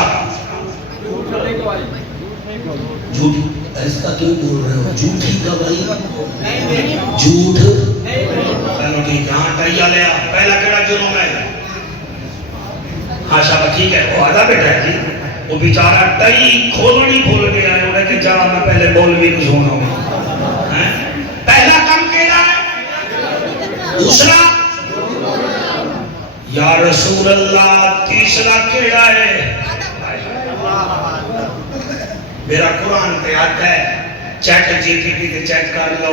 جھوٹ ایسا کیوں بول رہے ہو جھوٹی گواہی جھوٹ چلو ٹھیک ہاں ٹائیا لیا پہلا کیڑا جرم ہے ہاں شاہ ٹھیک ہے وہ آدھا بیٹا ہے جی وہ بیچارہ ٹائی کھولنی بھول گیا ہے انہیں کہ جا میں پہلے بول بھی کچھ ہونا ہوں پہلا کام کیڑا ہے دوسرا یا رسول اللہ تیسرا کیڑا ہے میرا قرآن پہ آتا ہے چیٹ جی پی ٹی تے چیک کر لو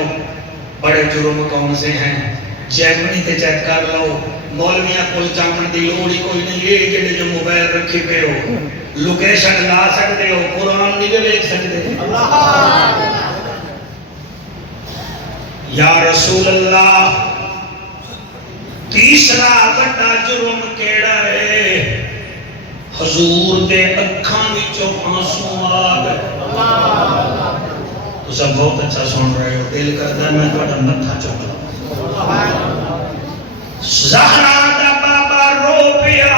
بڑے جرم کون سے ہیں جیمنی تے چیک کر لو مولویاں کول جامن دی لوڑی کوئی نہیں یہ جڑے جو موبائل رکھے پہ ہو لوکیشن لا سکتے ہو قرآن نہیں دیکھ سکتے یا رسول اللہ تیسرا بڑا جرم کیڑا ہے حضور دے اکھاں وچوں آنسو آ گئے تو سب بہت اچھا سن رہے ہو دل کرتا ہے میں تھوڑا متھا چکا زہرا دا بابا رو پیا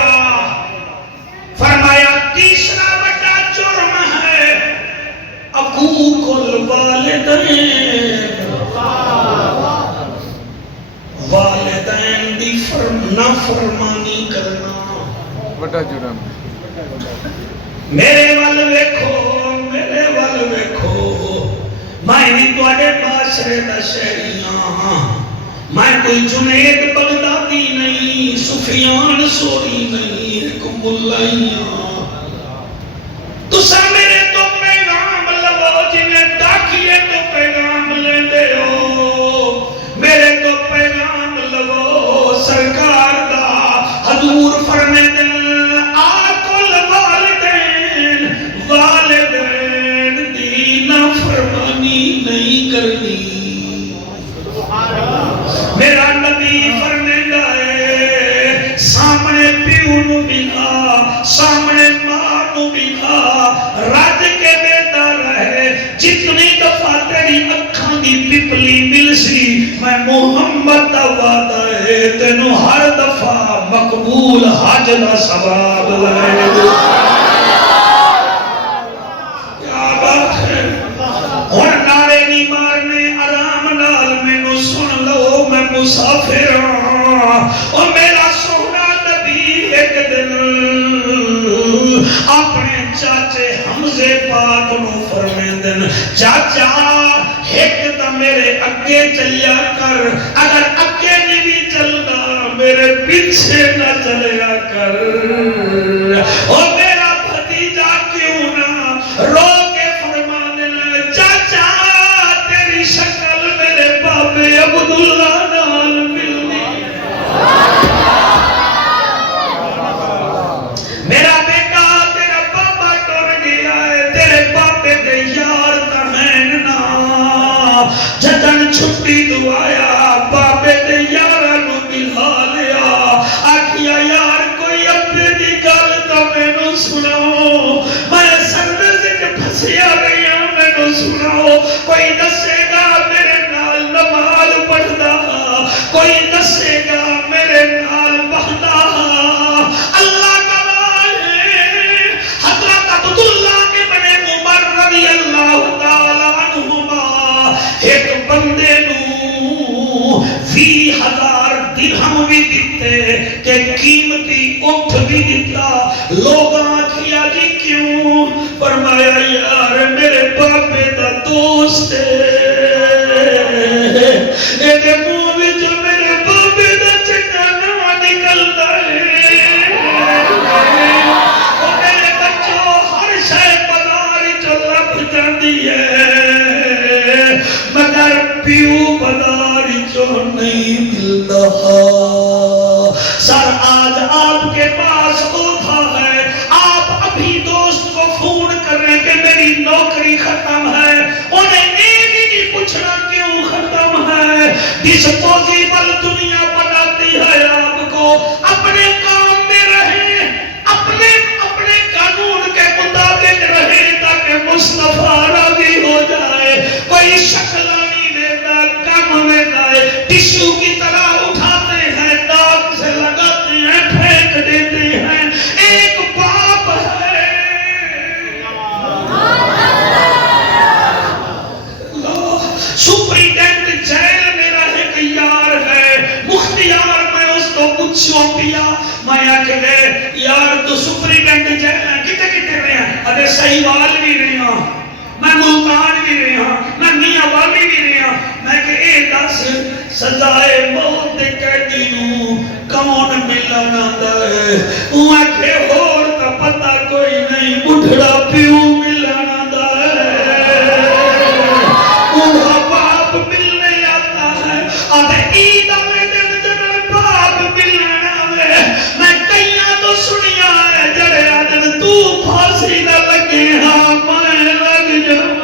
فرمایا تیسرا بڑا جرم ہے عقوق الوالدین والدین دی نافرمانی کرنا بڑا جرم میرے وال ویکھو میں بھی تواڈے معاشرے دا شہری ہاں میں کوئی جنید بغدادی نہیں سفیان سوری نہیں ایک ملائی ہاں تسا میرے تو پیغام لو جنہیں ڈاکیے تو پیغام لیندے ہو میرے تو پیغام لو سرکار دا حضور فرمیندے آکل والدین دی نافرمانی نہیں کرنی میرا نبی فرمیندہ ہے سامنے پیو نو بھی کھا سامنے ماں نو بھی کھا رج کے بیٹا رہے جتنی دفعہ تیری اکھاں دی پپلی مل سی میں محمد دا وعدہ ہے تینوں ہر دفعہ مقبول حج دا ثواب لائے کیا بات ہے ہن نعرے نہیں مارنے آرام نال مینوں سن لو میں مسافر ہاں او میرا سونا نبی ایک دن اپنے چاچے حمزے پاک نو فرمیندن چاچا ایک تا میرے اگے چلیا کر اگر اگے نہیں بھی چلدا میرے پیچھے نہ چلیا کر او میرا بھتیجا کیوں نہ رو کے فرمانے لگا چاچا تیری شکل میرے بابے عبداللہ نال ملنی چھٹی دعایا بابے دے یارہ نو ملا لیا آکھیا یار کوئی اپنے دی گل تو میں نو سناؤ میں سرد سے پھسیا گئی ہوں میں نو سناؤ کوئی دسے گا میرے نال نماز پڑھدا کوئی دسے گا میرے نال بہدا اللہ کا حضرت عبداللہ کے بنے عمر رضی اللہ تعالیٰ عنہما ایک بندے نو 20,000 درہم بھی دیتے کہ قیمتی اٹھ بھی دیتا لوگاں کیا جی کیوں فرمایا یار میرے باپے دا دوست ایدے منہ بھی جو میرے باپے دا چکا نہ نکلتا ہے مگر پیو بداری جو نہیں ملتا سر آج آپ کے پاس ہوتا ہے آپ ابھی دوست کو فون کر رہے کہ میری نوکری ختم ہے انہیں ایک ہی نہیں پوچھنا کیوں ختم ہے ڈسپوزیبل دنیا بناتی ہے آپ کو اپنے کام میں رہیں اپنے قانون کے مطابق رہیں تاکہ مصطفیٰ راضی ہو جائے کوئی شکلانی دیتا کم میں دائے ٹشو کی طرح اٹھاتے ہیں داغ سے لگاتے ہیں پھینک دیتے ہیں ایک باپ ہے سپریڈنٹ جیل میرا ایک یار ہے مختیار میں اس کو پوچھوں پیا میں آکھے یار تو سپریڈنٹ جیل ہے کتے رہے ہیں ادھے صحیح وال بھی رہے ہیں میں ملتان بھی رہے ہیں میں میاں والی بھی رہے ہیں میں کہ اے دس سزائے موت دے قیدی نو کون ملنا دے وہ آکھے اور کا پتہ کوئی نہیں بڑھڑا پیو ملنا دے وہ باپ ملنے آتا ہے آدھے عید میں دن باپ ملنا میں کئیاں تو سنیا ہے جڑے آدھن تو پھانسی نہ لگے ہاں میں لگ جاؤں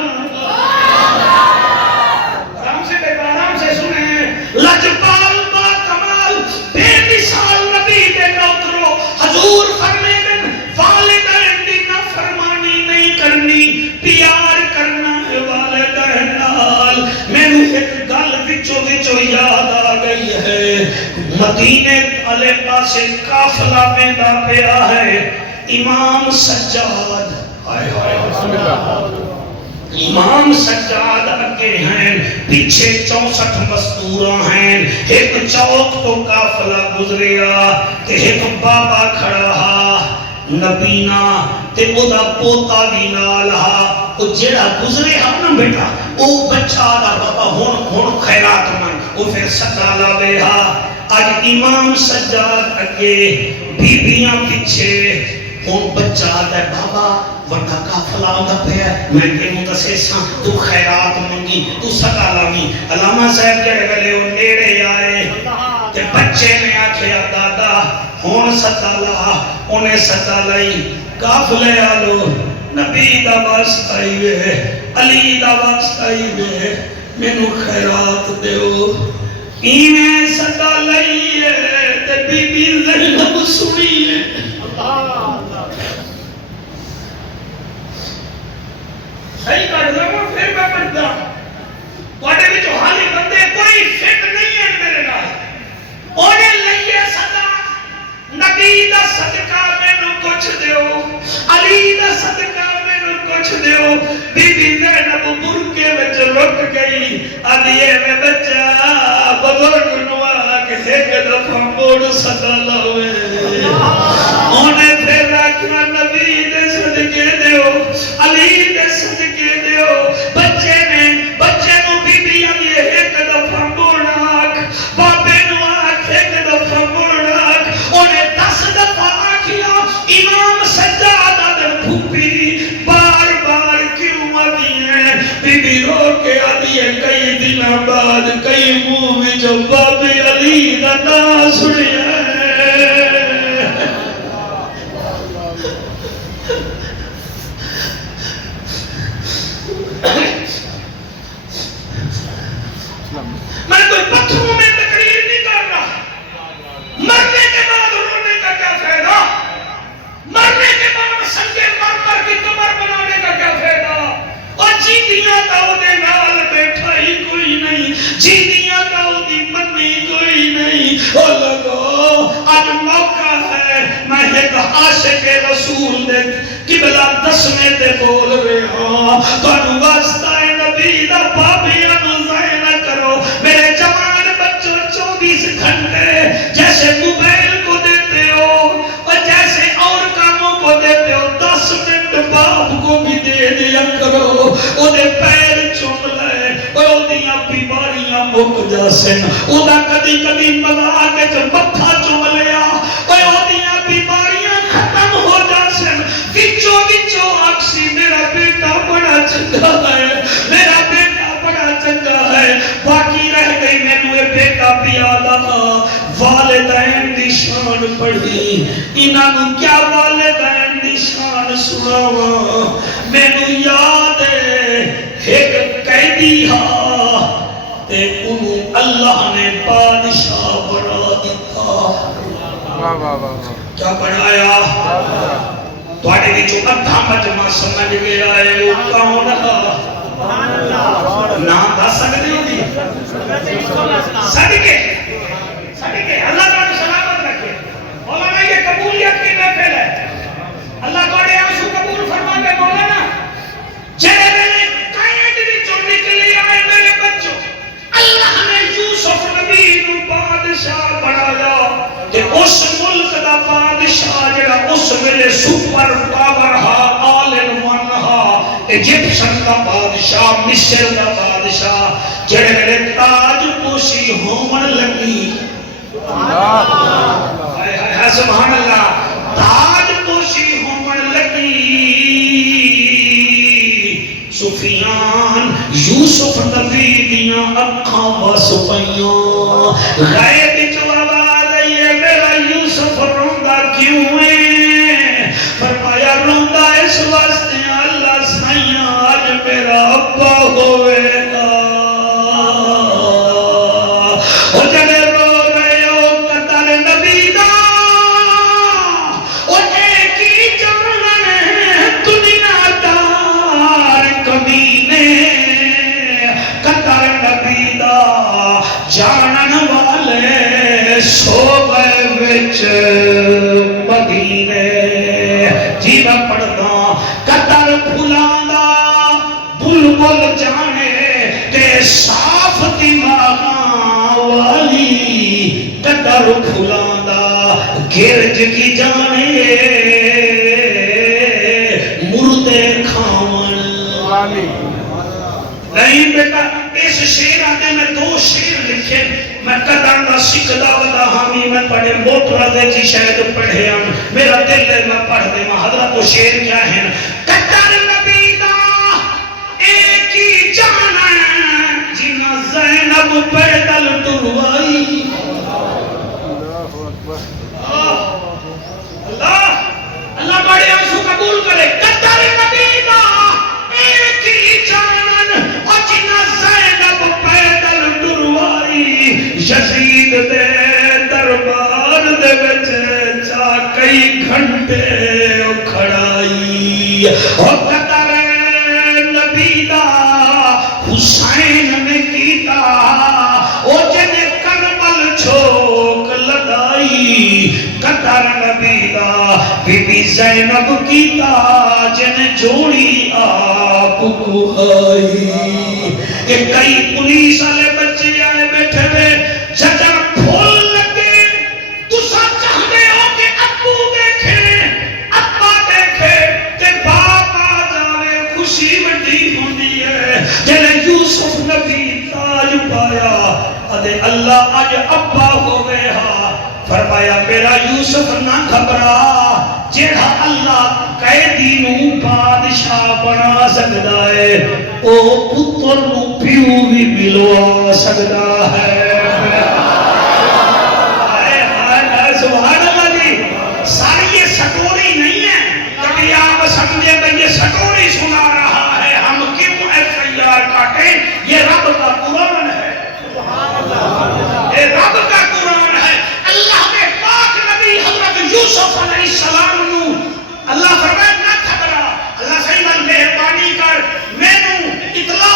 آرام سے سنیں لجپال با کمال بے مثال نبی دے نوکرو حضور فرمیدن والدین دی نافرمانی نہیں کرنی پیار کرنا ہے والدین نال میں نے ایک گل وچو یاد آ گئی ہے مدینے والے پاسے قافلہ میں دا پیا ہے امام سجاد امام سجاد اگے ہیں پیچھے 64 مزدوراں ہیں ایک چوک تو قافلہ گزریا کہ ایک بابا کھڑا ہا نبینا تے او دا پوتا بھی نال ہا او جیڑا گزرے ہا نا بیٹا او بچہ دا بابا ہون خیرات من او پھر صدا لاوے ہا آج امام سجاد اگے بیبیاں پیچھے ہون بچہ آدھا ہے بابا وڈا قافلہ آدھا پہ ہے میں کہوں دسے ساں تو خیرات منگی تو صدا لاوی علامہ صاحب جڑے گلے وہ نیڑے آئے تے بچے نے آکھیا دادا ہون صدا لا انہیں صدا لائی قافلے آلو نبی دا واسطہ آئی وے علی دا واسطہ آئی وے میں نو خیرات دیو ایویں صدا لائی ہے تے بی بی زینب سنی ہے صحیح کر دوں پھر میں پڑھتا واڑے وچ حالی بندے کوئی فٹ نہیں ہے میرے نال اونے لئیے صدا نبی دا صدقہ مینوں کچھ دیو علی دا صدقہ مینوں کچھ دیو بی بی زینب برکے وچ لٹ گئی ادیے میں بچہ بزرگ نو آ کے ایک دفعہ موڑ صدا لاوے اونے پھر آکھیا نبی دے صدقے دیو علی دے صدقے دیو بچے نو بی بی آدھے ایک دفعہ موڑ آکھ بابے نو آکھ ایک دفعہ موڑ آکھ اونے 10 دفعہ آکھیا امام سجاد آدھر پھوپی بار بار کیوں آدھی ہیں بی بی رو کے آدھی ہے کئی دن بعد کئی منہ میں جو بابے علی دا نا سنیا ہے مردیاں کا وہ دے نال بیٹھا ہی کوئی نہیں، جیندیاں کا وہ دی منی کوئی نہیں۔ او لگو آج موقع ہے، میں ایک عاشق رسول دے قبلہ دسنے تے بول رہے ہوں، تو واسطہ نبی دا بابیاں نو ضائع نہ کرو۔ میرے جوان بچوں 24 گھنٹے جیسے موبائل کو دیتے ہو اور جیسے اور کاموں کو دیتے ہو، 10 منٹ باپ کو بھی دے دیا کرو۔ انہیں پیر چوم لے اور انہیں بیماریاں مک جاسن، انہیں کدی کدی ملا کے جو متھا چوم لیا اور انہیں بیماریاں ختم ہو جاسن۔ وچو وچو آکسی میرا بیٹا بڑا چنگا ہے، میرا بیٹا بڑا چنگا ہے۔ باقی رہ گئی میں نے بیٹا پیادا والدین دی شان پڑھی، انہاں کیا والدین دی شان سناواں۔ میں نے یاد ہے ایک قیدی ہاں تے انہوں اللہ نے بادشاہ بنا دیتا۔ کیا بنایا؟ تواڈے وچوں ادھا مجمع سمجھ گیا ہے وہ کون ہے؟ نام دس سکتے ہو جی؟ صدقے اللہ تعالیٰ سلامت رکھے۔ مولانا یہ قبولیت کی محفل ہے، اللہ تعالیٰ آنسو قبول فرما دے۔ مولانا جڑے میرے قید وچوں نکلے آئے میرے بچوں، اللہ نے یوسف نبی نو بادشاہ بنایا کہ اس ملک دا بادشاہ جڑا اس ویلے سپر پاور ہا، آل ان ون ہا، ایجپشن کا بادشاہ، مصر کا بادشاہ، جڑے میرے تاج پوشی ہون لگی، سبحان اللہ، تاج پوشی ہون لگی، سفیان یوسف نبی دیاں اکھاں وس پئیاں، غیب جو آواز آئی ہے میرا یوسف روندا کیوں ہے؟ فرمایا روندا اس واسطے اللہ سائیاں آج میرا ابا ہوئے گا۔ اور جب رو رہے ہو قطر نبی دا، اور ایک ہی جانن ہے دنیا دار کمینے، قطر نبی دا جانن والے سو گئے وچ مدینے۔ جی میں پڑھدا قطر پھلاں بلبل جانے تے صاف دماغاں والی، قطر پھلاں دا گرج کی جانے مردے کھاون۔ نہیں بیٹا اس شعر آتے میں 2 شعر لکھے، میں قطر دا سکھدا ودا حامی، میں پڑھے موٹرہ دے جی شاید پڑھے ہم، میرا دل ہے میں پڑھ دے میں حضرت و شعر کیا ہے۔ قطر نبی دا ایک ہی جانا جنہ زینب پیدل ٹروائی۔ اللہ بڑے آنسو قبول کرے۔ قطر نبی دا ایک ہی جانا اور جنہ زینب پیدل ٹروائی، یزید دے دربار دے بچے چا کئی گھنٹے کھڑائی۔ اور قطر نبی دا حسین نے کیتا او جن کربل چھوک لڑائی، قطر نبی دا بی بی زینب کیتا جن جوڑی آپ کو آئی۔ کہ کئی پولیس والے بچے آئے بیٹھے ہوئے، جگر پھول لگے، تسا چاہتے ہو کہ ابو دیکھے، ابا دیکھے، تے باپ آ جاوے، خوشی وڈی ہوندی ہے۔ جنہیں یوسف نبی تاج پایا، ادھے اللہ آج ابا ہوئے ہاں، فرمایا میرا یوسف نہ گھبرا، جیڑا اللہ قیدی نو بادشاہ بنا سکتا ہے او پتر نو پیو بھی ملوا سکتا ہے۔ سبحان اللہ جی، ساری یہ سٹوری نہیں ہے کبھی آپ سمجھے کہ یہ سٹوری سنا رہا ہے، ہم کیوں FIR کاٹیں؟ یہ رب کا قرآن ہے، یہ رب کا قرآن ہے۔ اللہ نے پاک نبی حضرت یوسف علیہ السلام نو اللہ فرمائے نہ گھبرا، اللہ صحیح مہربانی کر، میں نو اطلاع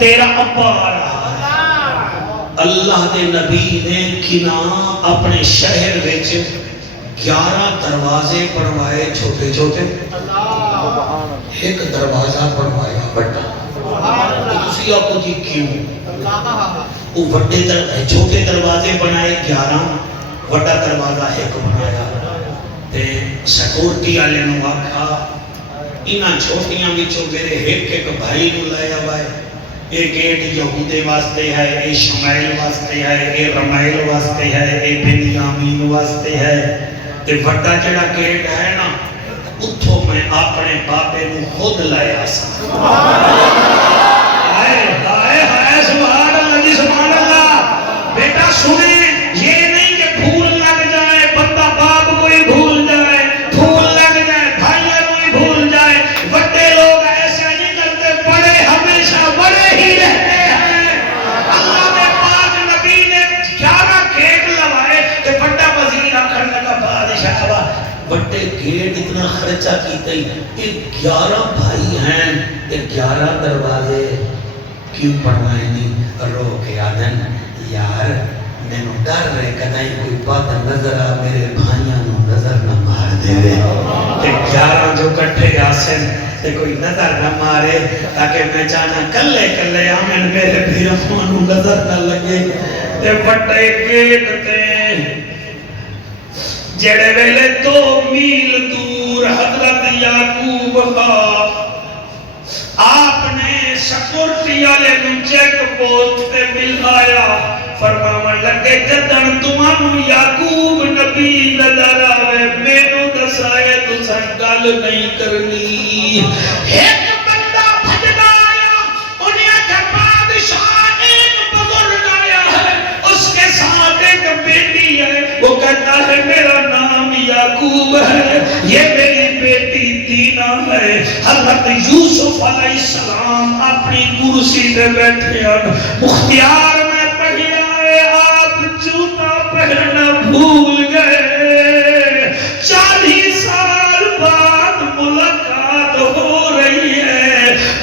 تیرا ابا آ رہا، اللہ دے نبی نے کنا اپنے شہر وچ 11 دروازے بنوائے چھوٹے چھوٹے، ایک دروازہ بنوایا بڑا۔ تسی آکو جی کیوں؟ وہ بڑے چھوٹے دروازے بنائے 11، بڑا دروازہ ایک بنایا۔ تے سیکورٹی والے نو آکھا انہاں چھوٹیاں وچوں میرے ایک بھائی نو لے آوائے، اے گیٹ یہودے واسطے ہے، اے شمائل واسطے ہے، اے رمائل واسطے ہے، اے بنیامین واسطے ہے۔ تے وڈا جڑا گیٹ ہے نا اتھوں میں اپنے باپے نو خود لایا سا۔ ہائے ہائے ہائے سبحان اللہ جی سبحان اللہ۔ بیٹا سنیں، یہ نہیں کہ پھول لگ جائے بندہ باپ کوئی بھول جائے، پھول لگ جائے بھائیوں کوئی بھول جائے۔ بڑے لوگ ایسا نہیں کرتے، بڑے ہمیشہ بڑے ہی رہتے ہیں۔ اللہ نے پاک نبی نے 11 گیٹ لوائے کہ بڑا وزیر آخر لگا بادشاہ ہوا بڑے گیٹ اتنا خرچہ کیتے ہی، یہ 11 بھائی ہیں، یہ 11 دروازے کیوں بنوائے نہیں؟ رو کے آدن یار میں نو ڈر رہے کدائیں کوئی بات نظر آ میرے بھائیاں نو نظر نہ مار دے رہے کہ 11 جو کٹھے آسن تے کوئی نظر نہ مارے تاکہ میں جانا کلے کلے آمن میرے بھیروں نو نظر نہ لگے۔ تے بڑے گیٹ تے جڑے ویلے 2 میل دور حضرت یعقوب کا آپ نے سیکورٹی والے نو چیک پوسٹ تے ملایا، فرماون لگے جدن تمانوں یعقوب نبی نظر آوے مینوں دسائے تساں گل نہیں کرنی۔ ایک بندہ بھجدا آیا، انہیں آکھا بادشاہ ایک بزرگ آیا ہے، اس کے ساتھ ایک بیٹی ہے، وہ کہتا ہے میرا نام یعقوب ہے، یہ میری بیٹی دینا ہے۔ حضرت یوسف علیہ السلام اپنی کرسی پہ بیٹھے ہیں، مختیار میں پڑھیا ہے آپ جوتا پہننا بھول گئے، 40 سال بعد ملاقات ہو رہی ہے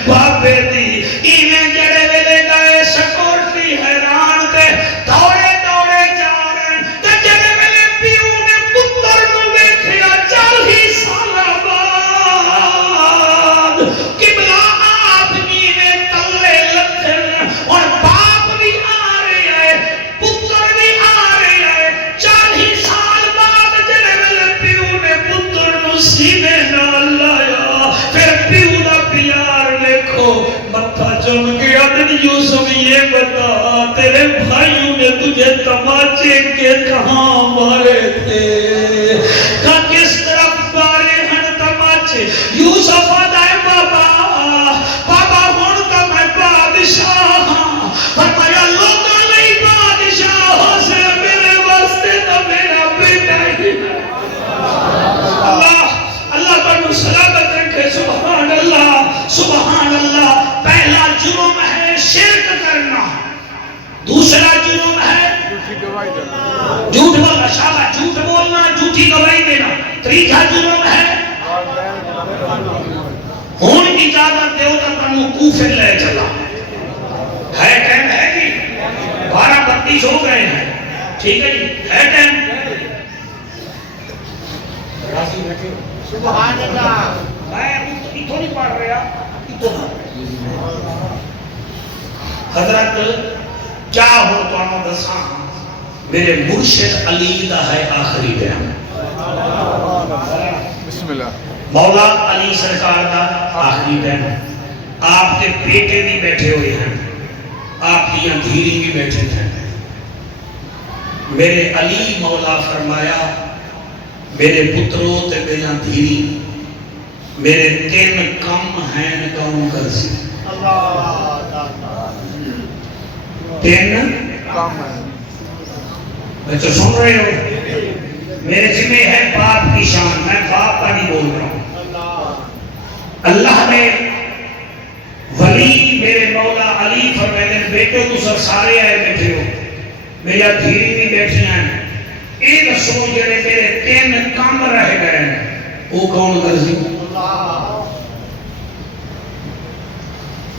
بابے دی۔ ایویں جڑے ویلے گئے سیکورٹی حیران تے دوڑے دوڑے جا رہے تے جڑے ویلے پیو نے پتر نو ویکھیا 40 سال بعد قبلہ آپ نیویں تلے لتھن اور باپ بھی آ رہے ہے پتر بھی آ رہے ہے۔ 40 سال بعد جڑے ویلے پیو نے پتر نو سینے نال لایا، پھر پیو دا پیار ویکھو متھا چوم کے آدن یوسف یہ بتا تیرے بھائیوں نے تجھے تماچے کے کہاں مارے تھے؟ کہا کس طرف مارے ہیں تماچے؟ یوسف آدھائے بابا ہون تو میں بادشاہ ہاں، فرمایا لوگاں نہیں بادشاہ ہو سے میرے واسطے تو میرا بیٹا ہی ہے۔ اللہ پر سلامت رکھے۔ سبحان اللہ سبحان اللہ۔ پہلا جرم ہے شرک کرنا، دوسرا جرم ہے جھوٹ بولنا، شابہ جھوٹ بولنا، جھوٹی گواہی دینا، تیسرا جرم ہے ہون اجازت دے تو تمہیں کوفے لے چلا ہے۔ ٹائم ہے جی 12:32 ہو گئے ہیں، ٹھیک ہے جی ہے ٹائم؟ سبحان اللہ۔ میں اتھو نہیں پڑھ رہا، حضرت کیا ہو تو انہوں دساں میرے مرشد علی دا ہے آخری ٹائم، بسم اللہ۔ مولا علی سرکار دا آخری ٹائم، آپ کے بیٹے بھی بیٹھے ہوئے ہیں، آپ کی دھیری بھی بیٹھے ہیں۔ میرے علی مولا فرمایا میرے پتروں تے میرا دھیری میرے 3 کم ہیں کون کر سی؟ 3 کام ہے۔ میں تو سن رہے ہو، میرے ذمہ ہے باپ کی شان، میں باپ کا نہیں بول رہا ہوں۔ اللہ نے ولی میرے مولا علی فرمائے بیٹو تسا سارے آئے بیٹھے ہو، میری دھیری بھی بیٹھی ہیں، یہ دسو جڑے میرے 3 کام رہ گئے ہیں وہ کون کر سی؟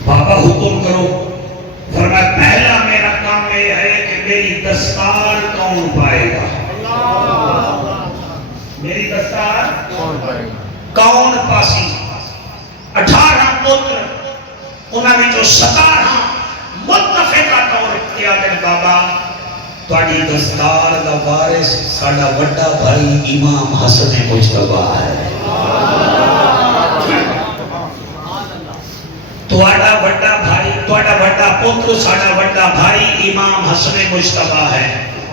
بابا حکم کرو۔ فرمایا پہلا میرا کام یہ ہے کہ میری دستار کون پائے گا؟ میری دستار کون پاسی؟ 18 پتر انہاں وچوں 17 متفقہ طور کیا کہ بابا تہاڈی دستار دا وارث ساڈا وڈا بھائی امام حسن مجتبی ہے۔ تہاڈا وڈا بھائی، تہاڈا وڈا پتر ساڈا وڈا بھائی امام حسن مجتبی ہے۔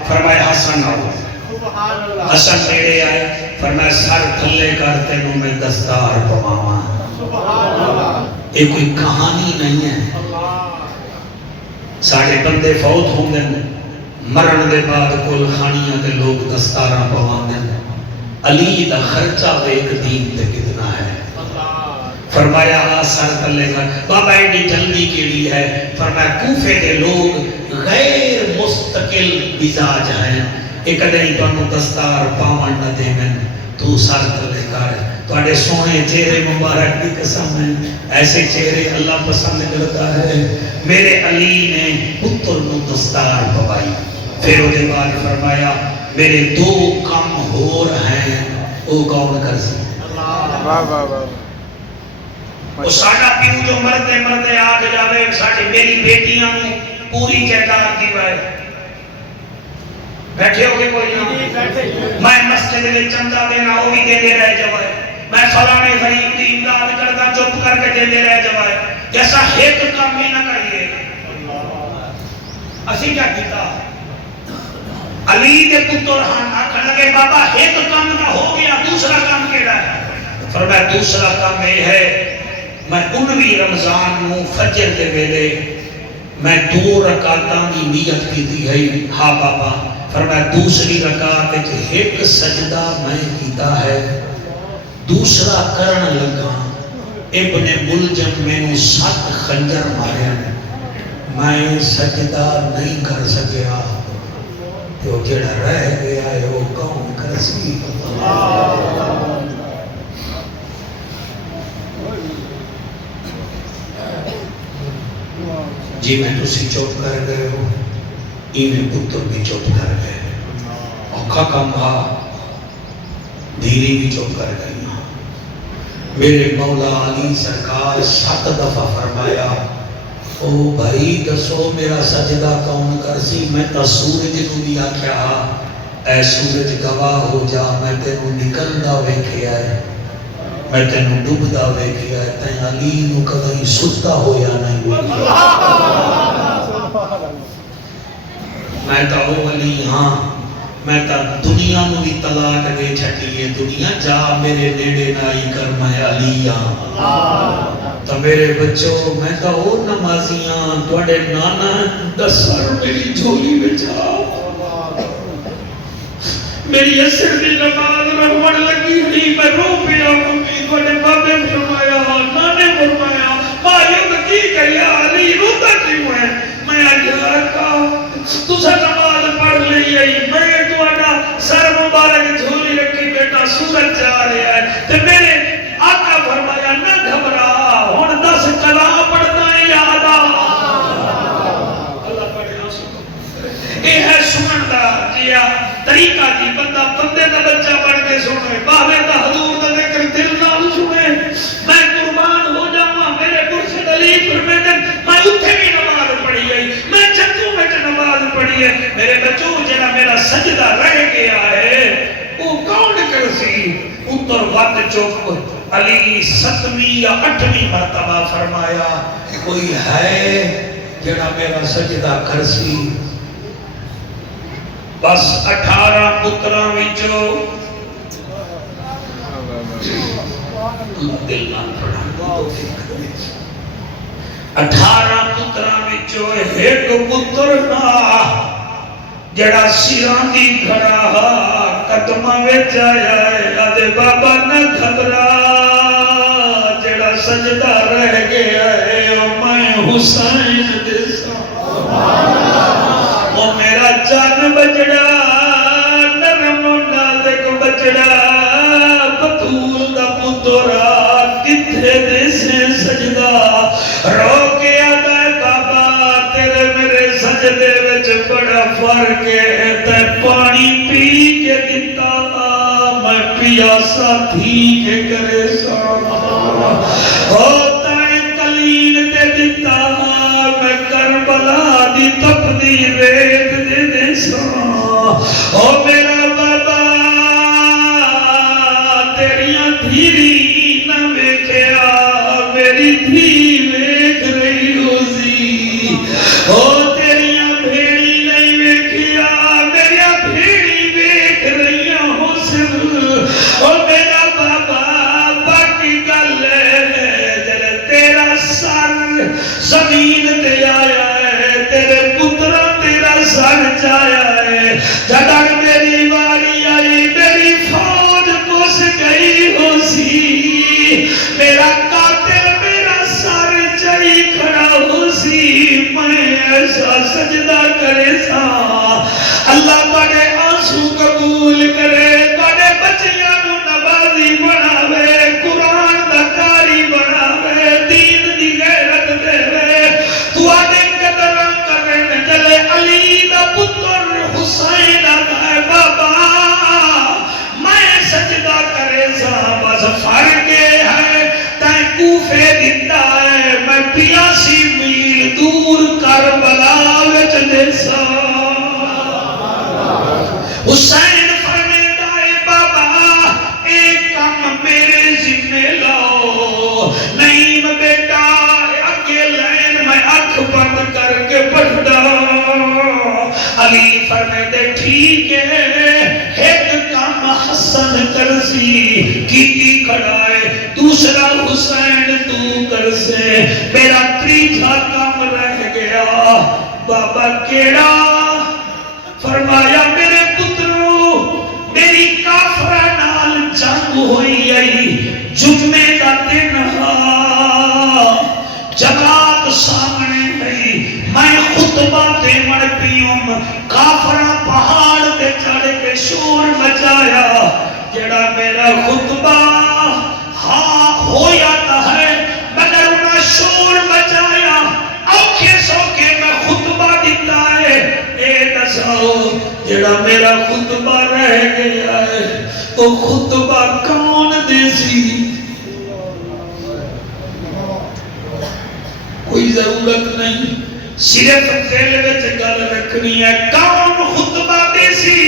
فرمایا حسن آؤ۔ حسن نیڑے آئے، فرمایا سر تھلے کر تینوں میں دستار پواواں۔ یہ کوئی کہانی نہیں ہے، ساڑھے بندے فوت ہوں گے مرن دے بعد کل خانیاں دے لوگ دستاراں پوان دیں۔ علی دا خرچہ ایک دین تے کتنا ہے؟ فرمایا سر تلے گا بابا ایڈی جلدی کیڑی ہے؟ فرمایا کوفے دے لوگ غیر مستقل مزاج ہیں، ایک نہیں تو انہوں دستار پاون نہ دے میں تو سر تلے کر تواڈے سونے چہرے مبارک کی قسم ہے، ایسے چہرے اللہ پسند کرتا ہے۔ میرے علی نے پتر نو دستار پوائی، پھر وہ دے بعد فرمایا میرے 2 کم ہور ہیں، وہ کون کر سی؟ وہ ساڑھا پیو جو مردے مردے آگ جاوے ساڑھے میری بیٹیاں پوری جائیداد دی وائے بیٹھے ہو کے کوئی نہ میں مسجد میں چندہ دینا وہ بھی دے رہ جوائے، میں فلانے غریب کی امداد کرتا چپ کر کے دے رہ جوائے، جیسا ایک کام بھی نہ کریے۔ اسی کیا کیتا؟ علی کے پتر ہاں آکھن لگے بابا ایک کام نہ ہو گیا، دوسرا کام کیڑا ہے؟ فرمایا دوسرا کام یہ ہے میں 19 رمضان نو فجر دے ویلے میں 2 رکعتاں دی نیت کیتی ہے۔ ہاں بابا فرمایا دوسری رکعت وچ ایک سجدہ میں کیتا ہے، دوسرا کرن لگا ابن ملجم میں نے 7 خنجر مارے، میں سجدہ نہیں کر سکیا، تو جڑا رہ گیا ہے وہ کون کر سی؟ جی میں تسی چوپ کر گئے ہو، انہیں پتر بھی چوپ کر گئے، اوکھا کام ہا دھیری بھی چوپ کر گئی۔ میرے مولا علی سرکار 7 دفعہ فرمایا او بھائی دسو میرا سجدہ کون کر سی؟ میں تا سورج کو بھی آکھیا اے سورج گواہ ہو جا میں تینوں نکلدا ویکھیا ہے، میں تینوں ڈوبدا ویکھیا ہے، تے علی نو کدی ستا ہویا نہیں میں تا او علی ہاں میں تا دنیا نو بھی طلاق دے چھٹیے دنیا جا میرے نیڑے نائی کر میں علی ہاں تو میرے بچوں میں تا او نمازیاں توڑے نانا دسر میری جھولی بچا میری اثر دی نماز رہوڑ لگی ہوئی میں رو پیا ممی توڑے بابے فرمایا نانے فرمایا مایم کی کہیا علی روتا کیوں ہے؟ میں آجا کہا تُسا نماز پڑھ لئی ہے میں توڑا سر مبارک جھولی رکھی بیٹا سورج جا رہے ہیں تے میرے آقا فرمایا نہ گھبرا ہون 10 کلام پڑھنا ہے یادا اللہ پڑھنا سنو یہ ہے سنن دا جیا طریقہ جی بندہ بندے دا بچہ پڑھ کے سنے باہے دا حضور دا ذکر دل نال سنے میں قربان ہو جاؤں میرے مرشد علی فرمیدن میں اتھے بھی نماز پڑھی ہے میں چکوں میں نماز پڑھی ہے میرے بچوں جنہ میرا سجدہ رہ گیا ہے وہ کون کر سی اتر وقت چوک علی 7ویں یا 8ویں مرتبہ فرمایا کوئی ہے جنہ میرا سجدہ کر سی بس 18 پتراں وچوں دل نہ پڑھا 18 پتراں وچوں ایک پتر نہ جڑا سیراں دی گھڑا قدماں وچ آیا ہے آدے بابا نہ گھبرا جڑا حسین دے وہ میرا جان بچڑا نرم و نازک بچڑا بطول دا پترا کتھے دے سے سجدہ رو کے آدھا بابا تیرے میرے سجدے وچ بڑا فرق ہے تے پانی پی کے دیتا میں پیاسا تھی کے کرے سا ہوتا ہے کلین دے دیتا میں کربلا دی تپدی ریت دے دے سا او میرا بابا تیریاں دھیری نہ ویکھیا میری دھی ویکھ رہی ہو سی او تیریاں بھیڑی نہیں ویکھیا میرا بھیڑی ویکھ رہی ہو سر او میرا بابا باقی گل ہے جلے تیرا سر زمین تے آیا ہے تیرے پترہ تیرا سر جایا ہے جدر میری واری آئی میری فوج کس گئی ہو سی میرا قاتل میرا سر چاہی کھڑا ہو سی میں ایسا سجدہ کرے سا اللہ بڑے آنسو قبول کرے بڑے بچیاں نو نبازی بناوے قرآن دا کاری بناوے دین دی غیرت دے وے تو آنے قدر کرن جلے علی دا پتر حسین آدھائے بابا میں سجدہ کرے سا بس فرق ہے تائیں کوفے دیتا ہے میں پیاسی میل دور کربلا وچ دے سا حسین فرمیتا ہے بابا ایک کام میرے ذمہ لاؤ نعیم بیٹا اگے لین میں آنکھ بند کر کے پڑھتا علی فرمیتے ٹھیک ہے ایک کام حسن کرسی کی کھڑا ہے دوسرا حسین تو کر سے میرا تیسرا کام رہ گیا بابا کیڑا فرمایا میرے پترو میری کافرہ نال جنگ ہوئی آئی جمعے دا دن جماعت سامنے گئی میں خطبہ دیمن پیوم کافرہ پہاڑ تے چڑھ کے شور مچایا جڑا میرا خطبہ ہاں ہویا تا ہے مگر انہا شور مچایا اوکھے سوکے میں خطبہ دیتا ہے اے دساؤ جڑا میرا خطبہ رہ گیا ہے وہ خطبہ کون دے سی کوئی ضرورت نہیں صرف دل وچ گل رکھنی ہے کون خطبہ دے سی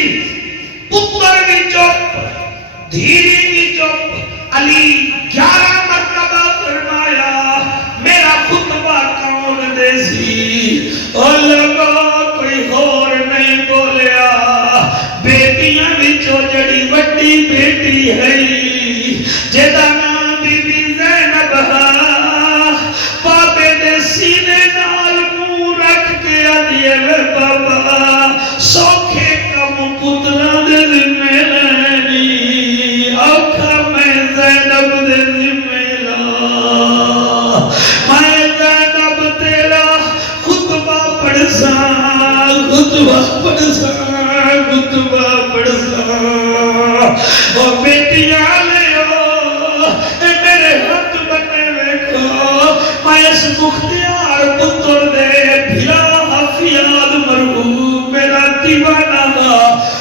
پتر بھی چپ دھیری بھی چپ علی 11 مرتبہ فرمایا میرا خطبہ کون دے سی اور لوگوں کوئی اور نہیں بولیا بیٹیاں بچوں جڑی وڈی بیٹی ہے جیدہ نام بی بی زینب بابے دے سینے نال منہ رکھ کے آدھیے وے بابا سوکھے کم پترہ دے ذمہ لینی اوکھا میں زینب دے ذمہ لا میں زینب تیرا خطبہ پڑھ سا خطبہ پڑھ سا خطبہ پڑھ سا وہ بیٹیاں لے اے میرے ہاتھ بنے ویکھو میں اس مختیار پتر دے بھلا حفیاد مرحوم میرا دیوانہ دا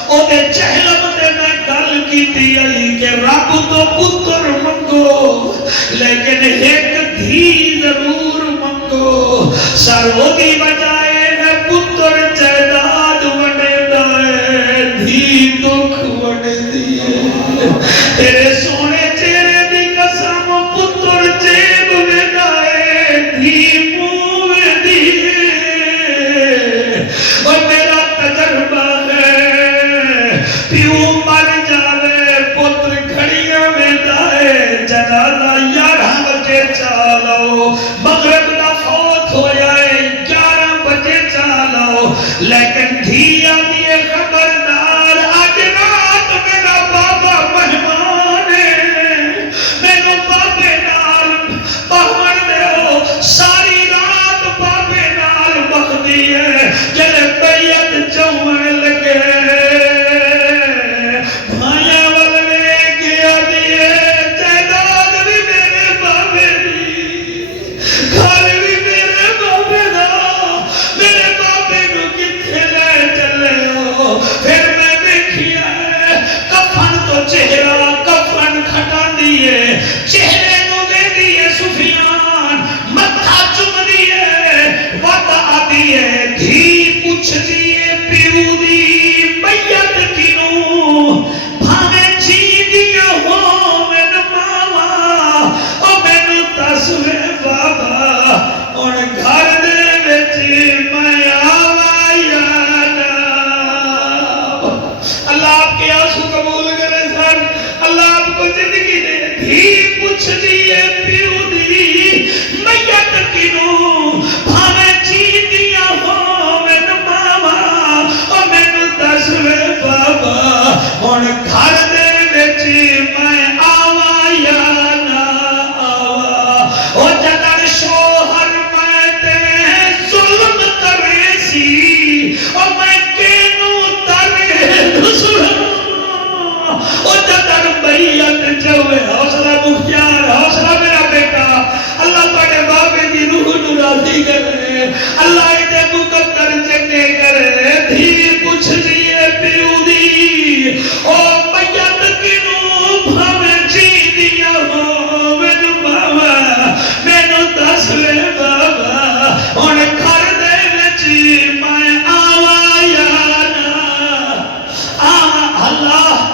او دے چہلم دے میں گل کی آئی کہ رب تو پتر منگو لیکن ایک دھی ضرور منگو سرو دی بجائے ہے پتر جائداد وڈے دائے دھی دکھ وڈے دیئے تیرے سونے چہرے دی قسم پتر جیب وڈائے دھی موے دیئے اور میرا تجربہ ہے پیو مر جاوے پتر گھڑیاں وڈائے جنازہ 11 بجے چالو مغرب دا فوت ہو جائے 11 بجے چالو لیکن دھیا دیئے خبردار آج رات میرا بابا مہمان ہے میرے بابے نال باہر دے ہو ساری رات پوچھ لیے پیو دی میت کنوں بھاوے جیندیاں ہوون ماوا او مینوں دس وے بابا ہن گھر دے وچ میں آواں یا نہ آواں او جدر شوہر میں تے ظلم کرے سی او میں کینوں تر دسواں او جدر بیعت جوے حوصلہ مختار حوصلہ میرا بیٹا اللہ تواڈے بابے دی روح نوں راضی کرے اللہ دے مقدر چنگے کرے دھی پوچھ لیے پیو دی او میت کنوں بھاوے جیندیاں ہوون بابا مینوں دس وے بابا ہن گھر دے وچ میں آواں یا نہ آواں اللہ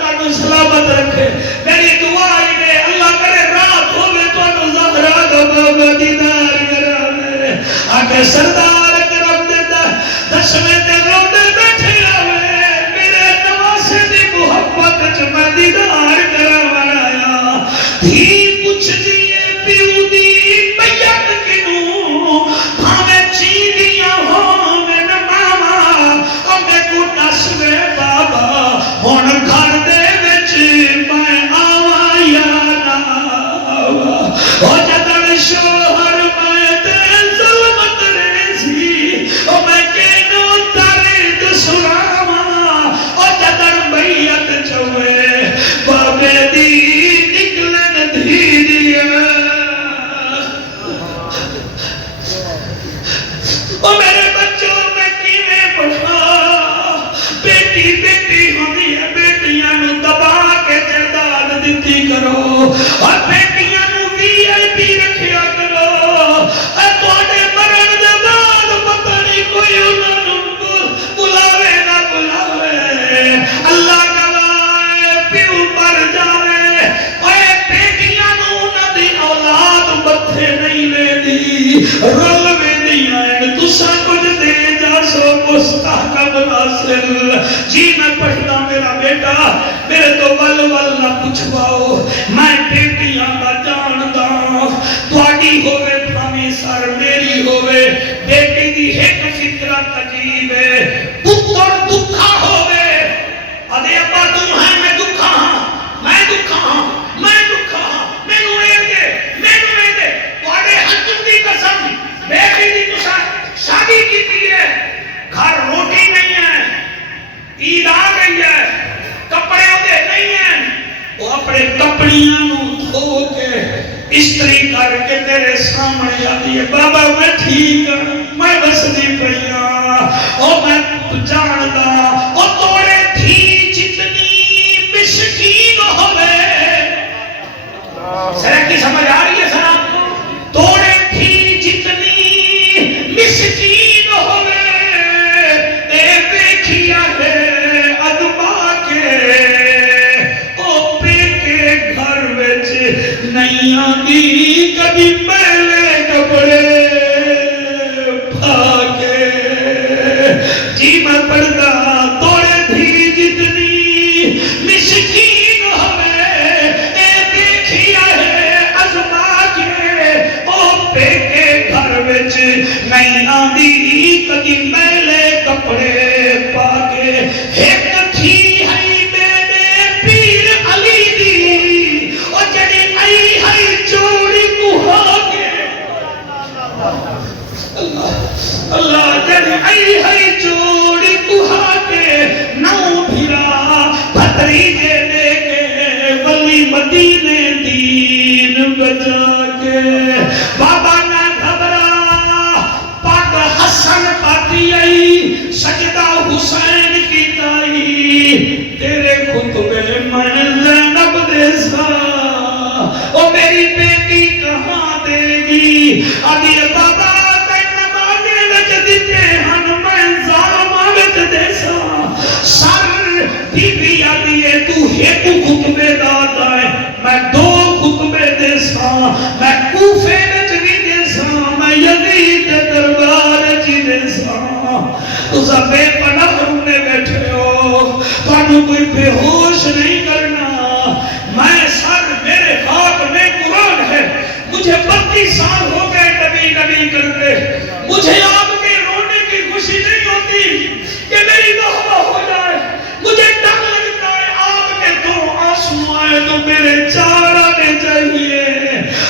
تانوں سلامت رکھے میری دعا ہے اللہ کرے رات ہوے تانوں زہرا دا بابا دیدار کراوے آکے سردار کرم دیندا دسویں تے روندے بیٹھے آوے میرے نواسے دی محبت وچ میں دیدار کراوان آیا دھی پوچھ دیے پیو دی میت کنوں بھاوے جیندیاں ہوون ماوا او مینوں دس وے بابا ہن گھر دے وچ میں آواں یا نہ آواں او جدر شوہر میں تے ظلم کرے سی او میں کینوں تر سناواں او جدر بیعت چوے بابے دی نکلن دھی دیا او میرے بچوں میں کیویں پڑھا بیٹی بیٹی ہوندی ہے بیٹیاں نوں دبا کے جائیداد دتی کرو اور بیٹیاں نوں وی آئی پی رکھیا کرو اے تواڈے مرن دے بعد پتہ نہیں کوئی انہاں نوں بلاوے نہ بلاوے اللہ گواہ پیو مر جاوے اے بیٹیاں نوں انہاں دی اولاد متھے نہیں لیندی رل ویندیاں تساں کچھ دے جا سو مستحکم حاصل جی میں پڑھتا میرا بیٹا میرے تو ول ول نہ پوچھواؤ میں بیٹیاں دا جاندا تواڈی ہوے بھاویں سر میری ہوے بیٹی دی ایک فطرت عجیب ہے پتر دکھا ہوے ادے ابا تم ہے میں دکھا ہاں میں دکھا ہاں میں دکھا ہاں مینوں اے دے تواڈے حق دی قسم بیٹی دی تساں شادی کیتی ہے گھر روٹی نہیں ہے عید آ گئی ہے کپڑے ہوتے نہیں ہیں وہ اپنے کپڑیاں نوں دھو کے استری کر کے تیرے سامنے آتی ہے بابا میں ٹھیک ہوں میں بسدی پئی ہاں او میں جاندا او توڑے تھی جتنی مسکین ہوے سر کی سمجھ آ رہی ہے سر آپ کو توڑے تھی جتنی مسکین ہوے اے دیکھیا ہے ادما کے او پے کے گھر وچ نہیں آندی کبھی پہلے کپڑے پا کے جی میں پڑھتا توڑے تھی جتنی مسکین ہوے اے دیکھیا ہے ازما کے او پے کے گھر وچ نہیں آندی کبھی میلے کپڑے پا کے ایک تھی ہے میرے پیر علی دی او جڑی آئی ہے چوڑی کوہا کے اللہ جڑی آئی ہے چوڑی کوہا کے نو بھیرا بھتریجے لے کے ولی مدینے دین بجا کے بابا نہ گھبرا پاک حسن پاتی آئی سجدہ حسین کی تائی تیرے خطبے من زینب دے سا او میری بیٹی کہاں دے گی آدھی بابا تے نمازے وچ دیتے ہن میں زامہ وچ دے سا سر بی بی آدھی تو ایک خطبے داتا ہے میں دو خطبے دے سا میں کوفے وچ بھی دے سا میں یزید دربار چ دے سا تو سب بے پناہ رونے بیٹھے ہو تو کوئی بے ہوش نہیں کرنا میں سر میرے ہاتھ میں 40 سال ہو گئے نبی نبی کرتے، مجھے آپ کے رونے کی خوشی نہیں ہوتی کہ میری توبہ ہو جائے، مجھے ڈر لگتا ہے آپ کے 2 آنسو آئے تو میرے 4 آنے چاہیے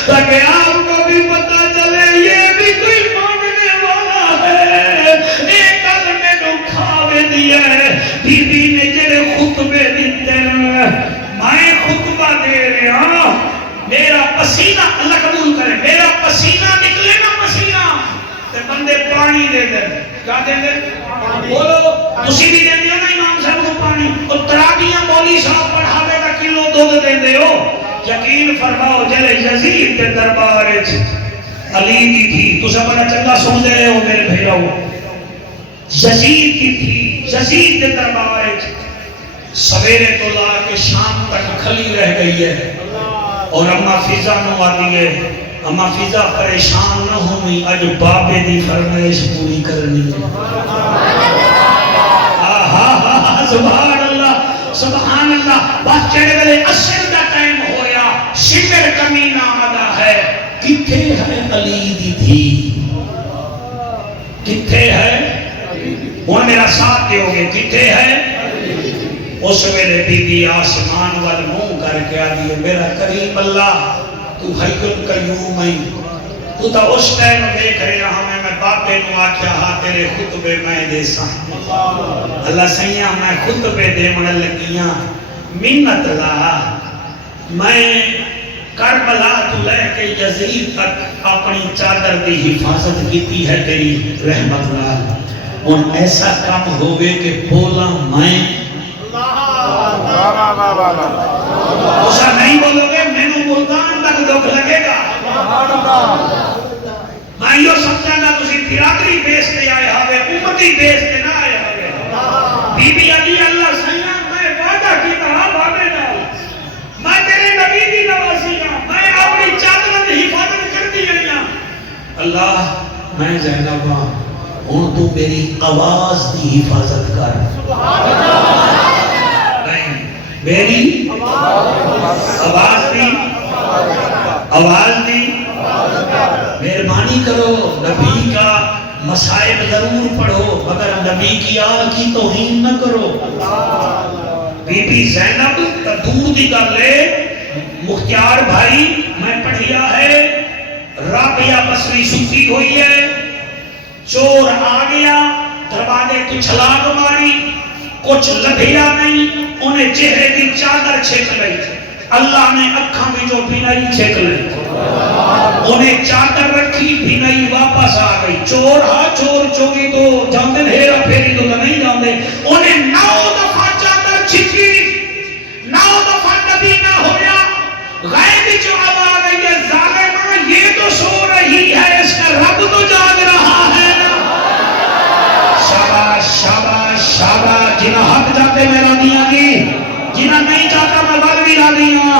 تاکہ آپ کو بھی پتا چلے یہ بھی کوئی مانگنے والا ہے۔ ایک گل میں نے کھاوے دیا ہے، بی بی نے جڑے خطبے دیتے ہیں، میں خطبہ دے رہا، میرا پسینہ اللہ قبول کرے، میرا پسینہ نکلے نا پسینہ تے بندے پانی دے دے، کیا دے دے؟ بولو تسی بھی دے دیو نا امام صاحب کو پانی، اور تراویح مولوی صاحب پڑھاوے دا کلو دودھ دے دیو۔ یقین فرماؤ جلے یزید کے دربار وچ علی کی تھی، تسا بڑا چنگا سن دے رہے ہو میرے بھائیو، یزید کی تھی، یزید کے دربار وچ سویرے تو لا کے شام تک کھلی رہ گئی ہے، اور اما فضا نو آدھی ہے اما فضا پریشان نہ ہوئی، اج بابے دی فرمائش پوری کرنی ہے۔ سبحان اللہ سبحان اللہ۔ بس چڑھے ویلے عصر دا ٹائم ہویا، شمر کمینہ آمدہ ہے، کتھے ہے علی دی تھی، کتھے ہے؟ وہ میرا ساتھ دیو گے، کتھے ہے؟ اس ویلے بی بی آسمان وال منہ کر کے آدھی ہے، میرا کریم اللہ تو حی القیوم ہے، تو تا اس ٹائم دیکھ رہا ہمیں، میں باپے نو آکھیا ہاں تیرے خطبے میں دے سا اللہ سیاں میں خطبے دے من لگیاں، منت لا میں کربلا تو لے کے یزید تک اپنی چادر دی حفاظت کیتی ہے تیری رحمت لال، ان ایسا کام ہوگے کہ بولا میں اسا نہیں بولو گے میں نو ملتان تک دکھ لگے گا، میں یہ سمجھا گا تسی برادری بیس تے آئے ہوئے، امتی بیس تے نہ آئے ہوئے۔ بی بی علی اللہ سیاں میں وعدہ کیتا ہاں بابے نال، میں تیرے نبی دی نوازی ہاں، میں اپنی چادر دی حفاظت کرتی گئی ہاں۔ اللہ میں زینب ہاں، ہن تو میری آواز دی حفاظت کر، میری آواز دی مہربانی کرو، نبی کا مصائب ضرور پڑھو مگر نبی کی آل کی توہین نہ کرو۔ بی بی زینب دور دی کر لے، مختیار بھائی میں پڑھیا ہے، رابعہ بصری ستی ہوئی ہے، چور آ گیا دروازے تو چھلاگ ماری، کچھ لبھیا نہیں، انہیں چہرے کی چادر چھک لئی، اللہ نے اکھاں بھی جو بینائی چھک لئی، انہیں چادر رکھی بینائی واپس آ گئی، چور ہاں چور چوری تو جاندے ہیرا پھیری تو نہیں جاندے، انہیں 9 دفعہ چادر چھکی، 9 دفعہ نبی نہ ہویا، غیب جو اب آ گئی ہے ظالمہ یہ تو سو رہی ہے، اس کا رب تو جاگ رہا ہے نا۔ شاباش شاباش شاباش، جنہ حق جاتے میں رادیاں کی، جنہ نہیں چاہتا میں بل بھی رادیاں،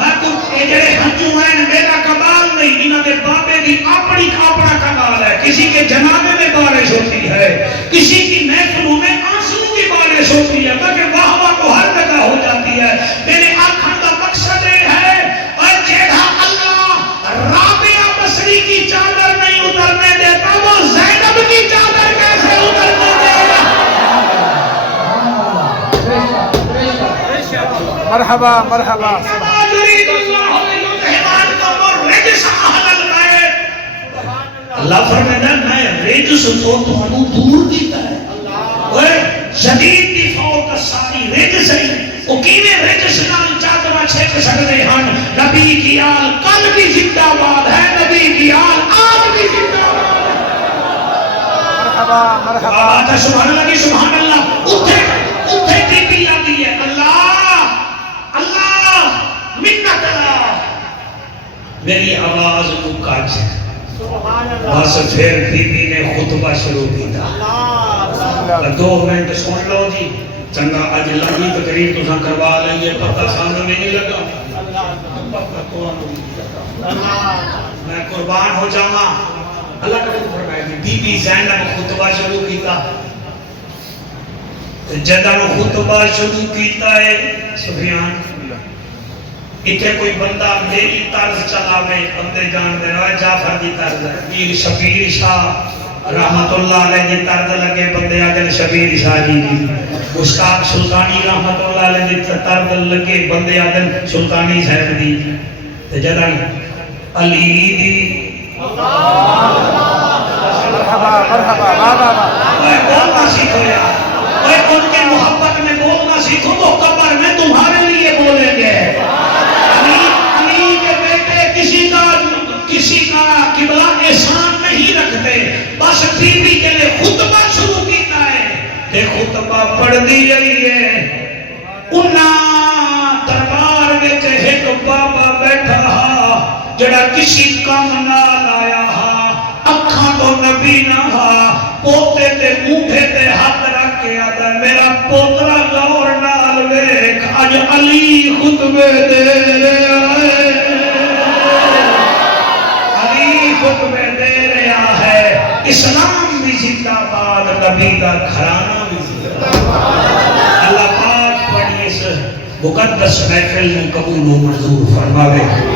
میں کچھ جڑے ہنجو ہیں میرا کمال نہیں، انہوں نے بابے دی اپنی اپنا کمال ہے، کسی کے جنابے میں بارش ہوتی ہے، کسی کی محفلوں میں آنسو کی بارش ہوتی ہے، مگر واہ کو ہر جگہ ہو جاتی ہے۔ میرے آنکھوں کا مقصد ہے اور جیڑا اللہ رابعہ بصری کی چادر نہیں اترنے دیتا وہ زینب کی چادر کیسے اترنے دے گا؟ مرحبا مرحبا۔ اللہ فرمائے میں رجس تو تمہوں دور دیتا ہے، شدید دی فوق ساری رجس ہے، وہ کیویں رجس نال چادرہ چھک سکتے ہیں؟ نبی کی آل کل بھی زندہ باد ہے، نبی کی آل آج بھی زندہ باد ہے۔ مرحبا مرحبا۔ بات ہے سبحان اللہ کی، سبحان اللہ۔ اتھے بی بی آتی ہے، اللہ اللہ منت اللہ میری آواز کو کاج ہے۔ بس پھر بی بی نے خطبہ شروع کیتا، 2 منٹ سن لو جی، چنگا اج لگی تقریر تساں کروا لئیے، پتہ سامنے میں نہیں لگا، میں قربان ہو جاواں۔ اللہ کا فرمائے بی بی زینب خطبہ شروع کیتا، جدہ خطبہ شروع کیتا ہے سفیان اتنے کوئی بندہ میری طرز چلاوے بندے جان دے رہا ہے جعفر دی طرز ہے پیر شبیر شاہ رحمت اللہ علیہ دی طرز لگے بندے آدھے شبیر شاہ جی دی مشتاق سلطانی رحمت اللہ علیہ دی طرز لگے بندے آدھے سلطانی صاحب دی جدن علی دی بولنا سیکھو یار ان کے محبت میں بولنا سیکھو تو قبر میں تمہارے لیے بولیں گے علی کے بیٹے کسی کا قبلہ احسان نہیں رکھتے بس بی بی کے لیے خطبہ شروع کیتا ہے کہ خطبہ پڑھ دی گئی ہے انہاں دربار میں ایک بابا بیٹھا رہا جڑا کسی کام نہ لایا ہا اکھاں تو نبی نہ ہا پوتے تے موڈے تے ہاتھ رکھ کے آدھا میرا پوترا غور نال ویکھ اج علی خطبے دے رہا ہے علی خطبے دے رہا ہے اسلام بھی زندہ باد نبی کا گھرانہ بھی زندہ باد اللہ پاک پڑھی اس مقدس محفل میں قبول و منظور فرماوے